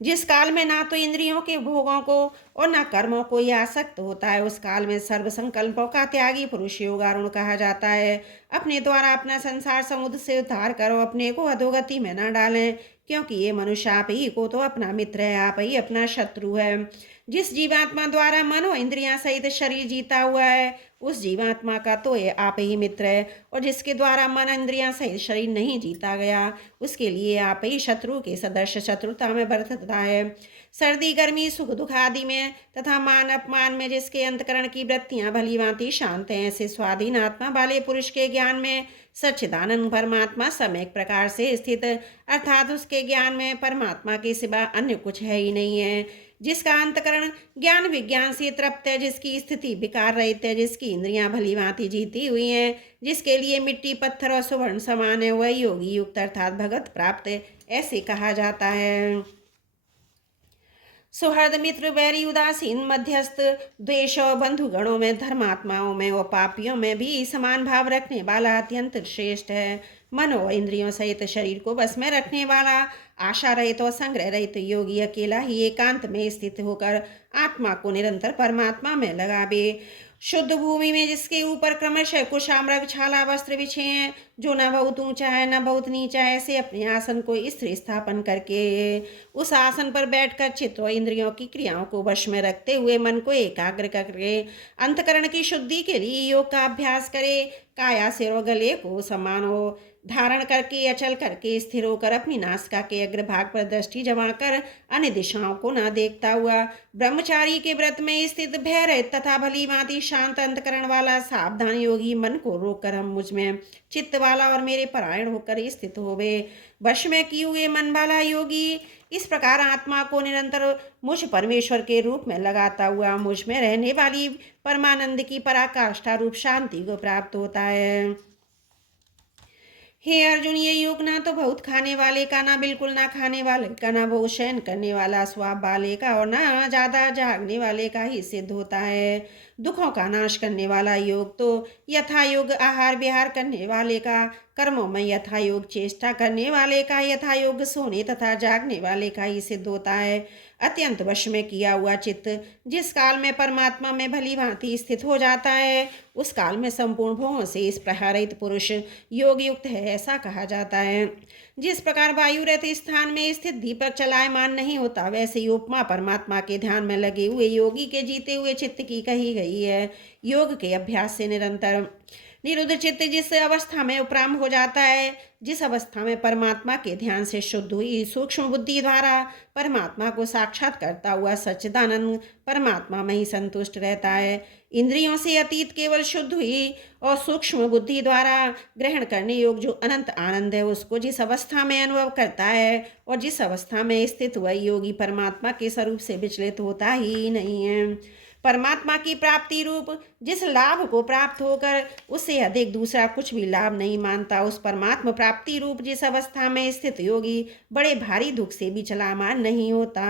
जिस काल में ना तो इंद्रियों के भोगों को और न कर्मों को ही आसक्त होता है, उस काल में सर्व संकल्पों का त्यागी पुरुष योगारूढ़ कहा जाता है। अपने द्वारा अपना संसार समुद्र से उद्धार करो, अपने को अधोगति में न डालें, क्योंकि ये मनुष्य आप ही को तो अपना मित्र है, आप ही अपना शत्रु है। जिस जीवात्मा द्वारा मन और इंद्रियां सहित शरीर जीता हुआ है, उस जीवात्मा का तो ये आप ही मित्र है, और जिसके द्वारा मन इंद्रियां सहित शरीर नहीं जीता गया, उसके लिए आप ही शत्रु के सदस्य शत्रुता में बरतता है। सर्दी गर्मी सुख दुख आदि में तथा मान अपमान में जिसके अंतकरण की वृत्तियां भली भांति शांत हैं, ऐसे स्वाधीन आत्मा वाले पुरुष के ज्ञान में सच्चिदानंद परमात्मा सम्यक प्रकार से स्थित, अर्थात उसके ज्ञान में परमात्मा के सिवा अन्य कुछ है ही नहीं है। जिसका अंतकरण ज्ञान विज्ञान से तृप्त है, जिसकी स्थिति विकार रहित है, जिसकी इंद्रियां भली भांति जीती हुई हैं, जिसके लिए मिट्टी पत्थर और सुवर्ण समान है, वह योगी युक्त अर्थात भगत प्राप्त है, ऐसे कहा जाता है। सुहृद मित्र वैरी उदासीन मध्यस्थ द्वेष और बंधुगणों में धर्मात्माओं में और पापियों में भी समान भाव रखने वाला अत्यंत श्रेष्ठ है। मन और इंद्रियों सहित शरीर को बस में रखने वाला आशा रहित और संग्रह रहित योगी अकेला ही एकांत में स्थित होकर आत्मा को निरंतर परमात्मा में लगावे। शुद्ध भूमि में जिसके ऊपर क्रमशः कुशामृग छाला वस्त्र बिछे हैं, जो न बहुत ऊंचा है न बहुत नीचा है, ऐसे अपने आसन को स्थिर स्थापन करके उस आसन पर बैठकर चित्त और इंद्रियों की क्रियाओं को वश में रखते हुए मन को एकाग्र करके अंतकरण की शुद्धि के लिए योग का अभ्यास करे। काया सिर और गले को समान हो धारण करके अचल करके स्थिर होकर अपनी नासिका के अग्रभाग पर दृष्टि जमाकर अन्य दिशाओं को न देखता हुआ ब्रह्मचारी के व्रत में स्थित भय रहित तथा भली भांति शांत अंतकरण वाला सावधान योगी मन को रोककर हम मुझ में चित्त वाला और मेरे परायण होकर स्थित होवे। वश में किए हुए मन वाला योगी इस प्रकार आत्मा को निरंतर मुझ परमेश्वर के रूप में लगाता हुआ मुझ में रहने वाली परमानंद की पराकाष्ठा रूप शांति को प्राप्त होता है। हे अर्जुन, ये योग ना तो बहुत खाने वाले का, ना बिल्कुल ना खाने वाले का, ना बहुत शयन करने वाला स्वभाव वाले का, और ना ज्यादा जागने वाले का ही सिद्ध होता है। दुखों का नाश करने वाला योग तो यथा योग आहार विहार करने वाले का, कर्मों में यथा योग चेष्टा करने वाले का, यथा योग सोने तथा जागने वाले का ही सिद्ध होता है। अत्यंत वश में किया हुआ चित्त जिस काल में परमात्मा में भली भांति स्थित हो जाता है, उस काल में संपूर्ण भोगों से इस प्रहारित पुरुष योग युक्त है, ऐसा कहा जाता है। जिस प्रकार वायु रहते स्थान में स्थित दीपक चलायमान नहीं होता, वैसे ही उपमा परमात्मा के ध्यान में लगे हुए योगी के जीते हुए चित्त की कही गई है। योग के अभ्यास से निरंतर निरुद्ध चित्त जिस अवस्था में उपराम हो जाता है, जिस अवस्था में परमात्मा के ध्यान से शुद्ध हुई सूक्ष्म बुद्धि द्वारा परमात्मा को साक्षात करता हुआ सच्चिदानंद परमात्मा में ही संतुष्ट रहता है, इंद्रियों से अतीत केवल शुद्ध हुई और सूक्ष्म बुद्धि द्वारा ग्रहण करने योग जो अनंत आनंद है, उसको जिस अवस्था में अनुभव करता है और जिस अवस्था में स्थित हुआ योगी परमात्मा के स्वरूप से विचलित होता ही नहीं है। परमात्मा की प्राप्ति रूप जिस लाभ को प्राप्त होकर उससे अधिक दूसरा कुछ भी लाभ नहीं मानता, उस परमात्मा प्राप्ति रूप जिस अवस्था में स्थित योगी बड़े भारी दुख से भी चलामान नहीं होता।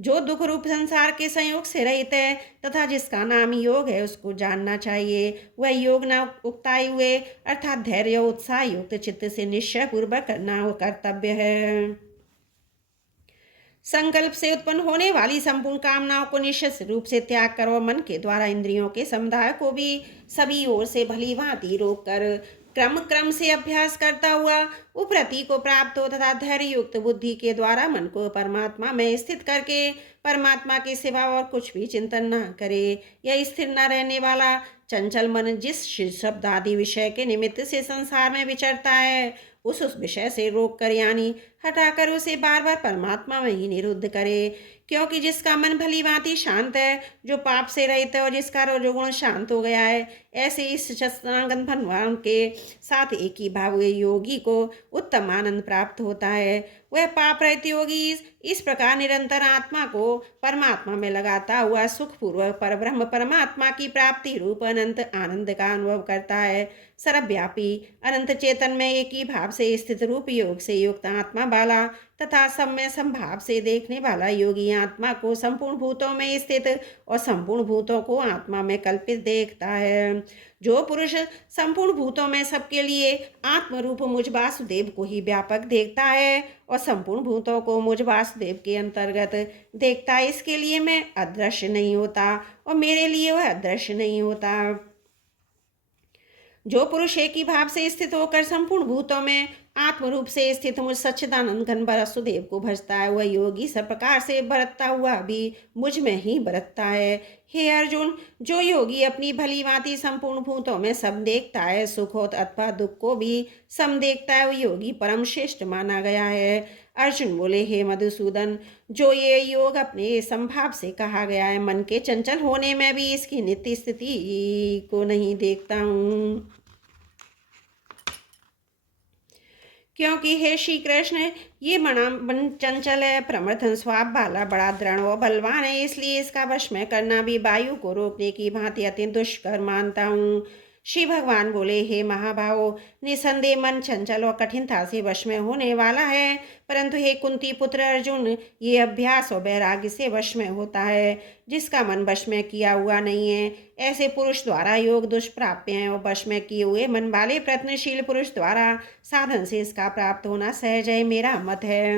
जो दुख रूप संसार के संयोग से रहित है तथा जिसका नाम योग है, उसको जानना चाहिए। वह योग न उकताए हुए अर्थात धैर्य उत्साह युक्त चित्त से निश्चय पूर्वक करना वो कर्तव्य है। संकल्प से उत्पन्न होने वाली संपूर्ण कामनाओं को निश्चित रूप से त्याग कर और मन के द्वारा इंद्रियों के समुदाय को भी सभी ओर से भली भांति रोक कर क्रम क्रम से अभ्यास करता हुआ उपरति को प्राप्त हो तथा धैर्य युक्त बुद्धि के द्वारा मन को परमात्मा में स्थित करके परमात्मा के सिवा और कुछ भी चिंतन न करे। यह स्थिर न रहने वाला चंचल मन जिस शब्द आदि विषय के निमित्त से संसार में विचरता है, उस विषय से रोक कर यानी हटाकर उसे बार बार परमात्मा में ही निरुद्ध करे। क्योंकि जिसका मन भली भांति शांत है, जो पाप से रहित है और जिसका रजोगुण शांत हो गया है, ऐसे इस शस्त्रांगन भगवान के साथ एक ही भाव हुए योगी को उत्तम आनंद प्राप्त होता है। वह पाप रहित योगी इस प्रकार निरंतर आत्मा को परमात्मा में लगाता हुआ सुखपूर्वक परब्रह्म परमात्मा की प्राप्ति रूप अनंत आनंद का अनुभव करता है। सर्वव्यापी अनंत चेतन में एक ही भाव से स्थित रूप योग से युक्त आत्मा वाला तथा सब में संभाव से देखने वाला योगी आत्मा को संपूर्ण भूतों में स्थित और संपूर्ण भूतों को आत्मा में कल्पित देखता है। जो पुरुष संपूर्ण भूतों में सबके लिए आत्मरूप मुझ वासुदेव को ही व्यापक देखता है और संपूर्ण भूतों को मुझ वासुदेव के अंतर्गत देखता है, इसके लिए मैं अदृश्य नहीं होता और मेरे लिए वह अदृश्य नहीं होता। जो पुरुष एक ही भाव से स्थित होकर संपूर्ण भूतों में आत्मरूप से स्थित मुझ सच्चिदानंद घन वासुदेव को भजता है, वह योगी सब प्रकार से बरतता हुआ भी मुझ में ही बरतता है। हे अर्जुन, जो योगी अपनी भली भांति संपूर्ण भूतों में सब देखता है, सुख हो अथवा दुख को भी सम देखता है, वह योगी परम श्रेष्ठ माना गया है। अर्जुन बोले, हे मधुसूदन, जो ये योग अपने संभाव से कहा गया है, मन के चंचल होने में भी इसकी नित्य स्थिति को नहीं देखता हूँ। क्योंकि हे श्री कृष्ण, ये मन चंचल है, प्रमथन स्वभाव वाला, बड़ा दृढ़ और बलवान है, इसलिए इसका वश में करना भी वायु को रोकने की भांति अत्यंत दुष्कर मानता हूँ। श्री भगवान बोले, हे महाभावो, निसंदेह मन चंचल और कठिनता से वश में होने वाला है, परंतु हे कुंती पुत्र अर्जुन, ये अभ्यास और वैराग्य से वश में होता है। जिसका मन वश में किया हुआ नहीं है, ऐसे पुरुष द्वारा योग दुष्प्राप्य है और वश में किए हुए मन वाले प्रयत्नशील पुरुष द्वारा साधन से इसका प्राप्त होना सहज है, मेरा मत है।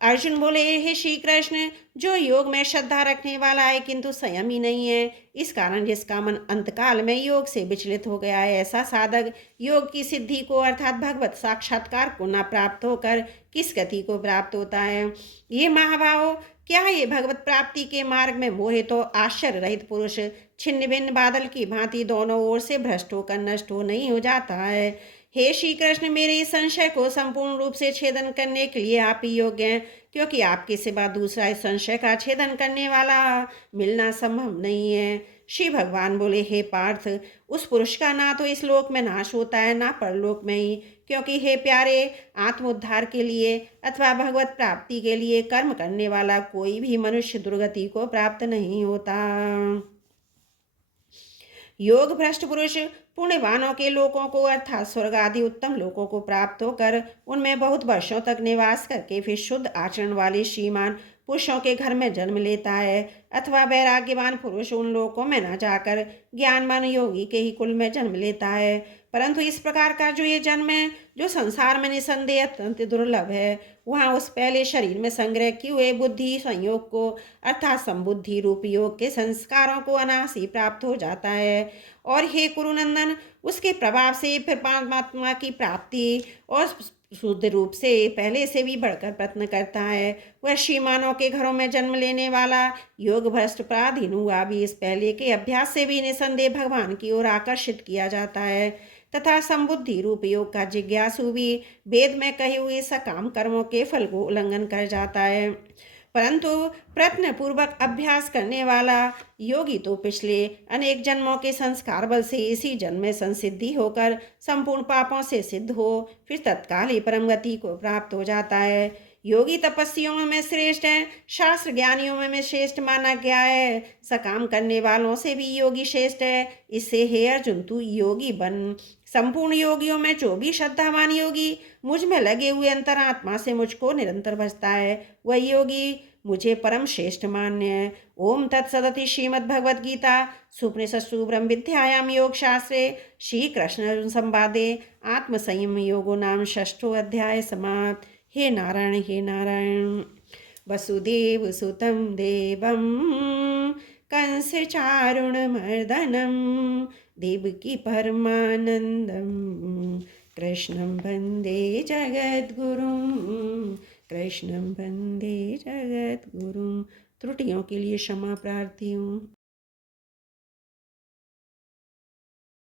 अर्जुन बोले, हे श्री कृष्ण, जो योग में श्रद्धा रखने वाला है किंतु संयम ही नहीं है, इस कारण जिसका मन अंतकाल में योग से विचलित हो गया है, ऐसा साधक योग की सिद्धि को अर्थात भगवत साक्षात्कार को न प्राप्त होकर किस गति को प्राप्त होता है। ये महाभाव, क्या ये भगवत प्राप्ति के मार्ग में मोहित तो आश्चर्य रहित पुरुष छिन्न भिन्न बादल की भांति दोनों ओर से भ्रष्ट होकर नष्ट हो नहीं हो जाता है। हे श्री कृष्ण, मेरे इस संशय को संपूर्ण रूप से छेदन करने के लिए आप ही योग्य हैं, क्योंकि आपके सिवा दूसरा इस संशय का छेदन करने वाला मिलना संभव नहीं है। श्री भगवान बोले, हे पार्थ, उस पुरुष का ना तो इस लोक में नाश होता है ना परलोक में ही, क्योंकि हे प्यारे, आत्मोद्धार के लिए अथवा भगवत प्राप्ति के लिए कर्म करने वाला कोई भी मनुष्य दुर्गति को प्राप्त नहीं होता। योग भ्रष्ट पुरुष पुण्यवानों के लोकों को अर्थात स्वर्ग आदि उत्तम लोकों को प्राप्त होकर उनमें बहुत वर्षों तक निवास करके फिर शुद्ध आचरण वाले श्रीमान पुरुषों के घर में जन्म लेता है, अथवा वैराग्यवान पुरुष उन लोकों में न जाकर ज्ञानवान योगी के ही कुल में जन्म लेता है। परंतु इस प्रकार का जो ये जन्म है, जो संसार में निसंदेह अत्यंत दुर्लभ है, वहाँ उस पहले शरीर में संग्रह किए हुए बुद्धि संयोग को अर्थात संबुद्धि रूप योग के संस्कारों को अनायास प्राप्त हो जाता है। और हे कुरुनंदन, उसके प्रभाव से फिर परमात्मा की प्राप्ति और शुद्ध रूप से पहले से भी बढ़कर प्रयत्न करता है। वह श्रीमानों के घरों में जन्म लेने वाला योग भ्रष्ट पराधीन हुआ भी इस पहले के अभ्यास से भी निसंदेह भगवान की ओर आकर्षित किया जाता है, तथा संबुद्धि रूप योग का जिज्ञासु भी वेद में कहे हुए सकाम कर्मों के फल को उल्लंघन कर जाता है। परंतु प्रयत्न पूर्वक अभ्यास करने वाला योगी तो पिछले अनेक जन्मों के संस्कार बल से इसी जन्म में संसिद्धि होकर संपूर्ण पापों से सिद्ध हो फिर तत्काल ही परम गति को प्राप्त हो जाता है। योगी तपस्वियों में श्रेष्ठ है, शास्त्र ज्ञानियों में श्रेष्ठ माना गया है, सकाम करने वालों से भी योगी श्रेष्ठ है। इससे हे अर्जुन, तू योगी बन। संपूर्ण योगियों में जो भी श्रद्धावान योगी मुझ में लगे हुए अंतरात्मा से मुझको निरंतर भजता है, वह योगी मुझे परम श्रेष्ठ मान्य है। ओम तत्सदति श्रीमद् भगवद गीता सुपनिषत्सु ब्रह्म विद्यायाम योग शास्त्रे श्री कृष्ण अर्जुन संवादे आत्म संयम योगो नाम षष्ठो अध्याय समाप्त। हे नारायण, हे नारायण। वसुदेव सुतं देवं कंसचारुणमर्दनं देवकी परमानंदं कृष्णं वन्दे जगद्गुरुं, कृष्णं वन्दे जगद्गुरुं। त्रुटियों के लिए क्षमा प्रार्थी हूँ।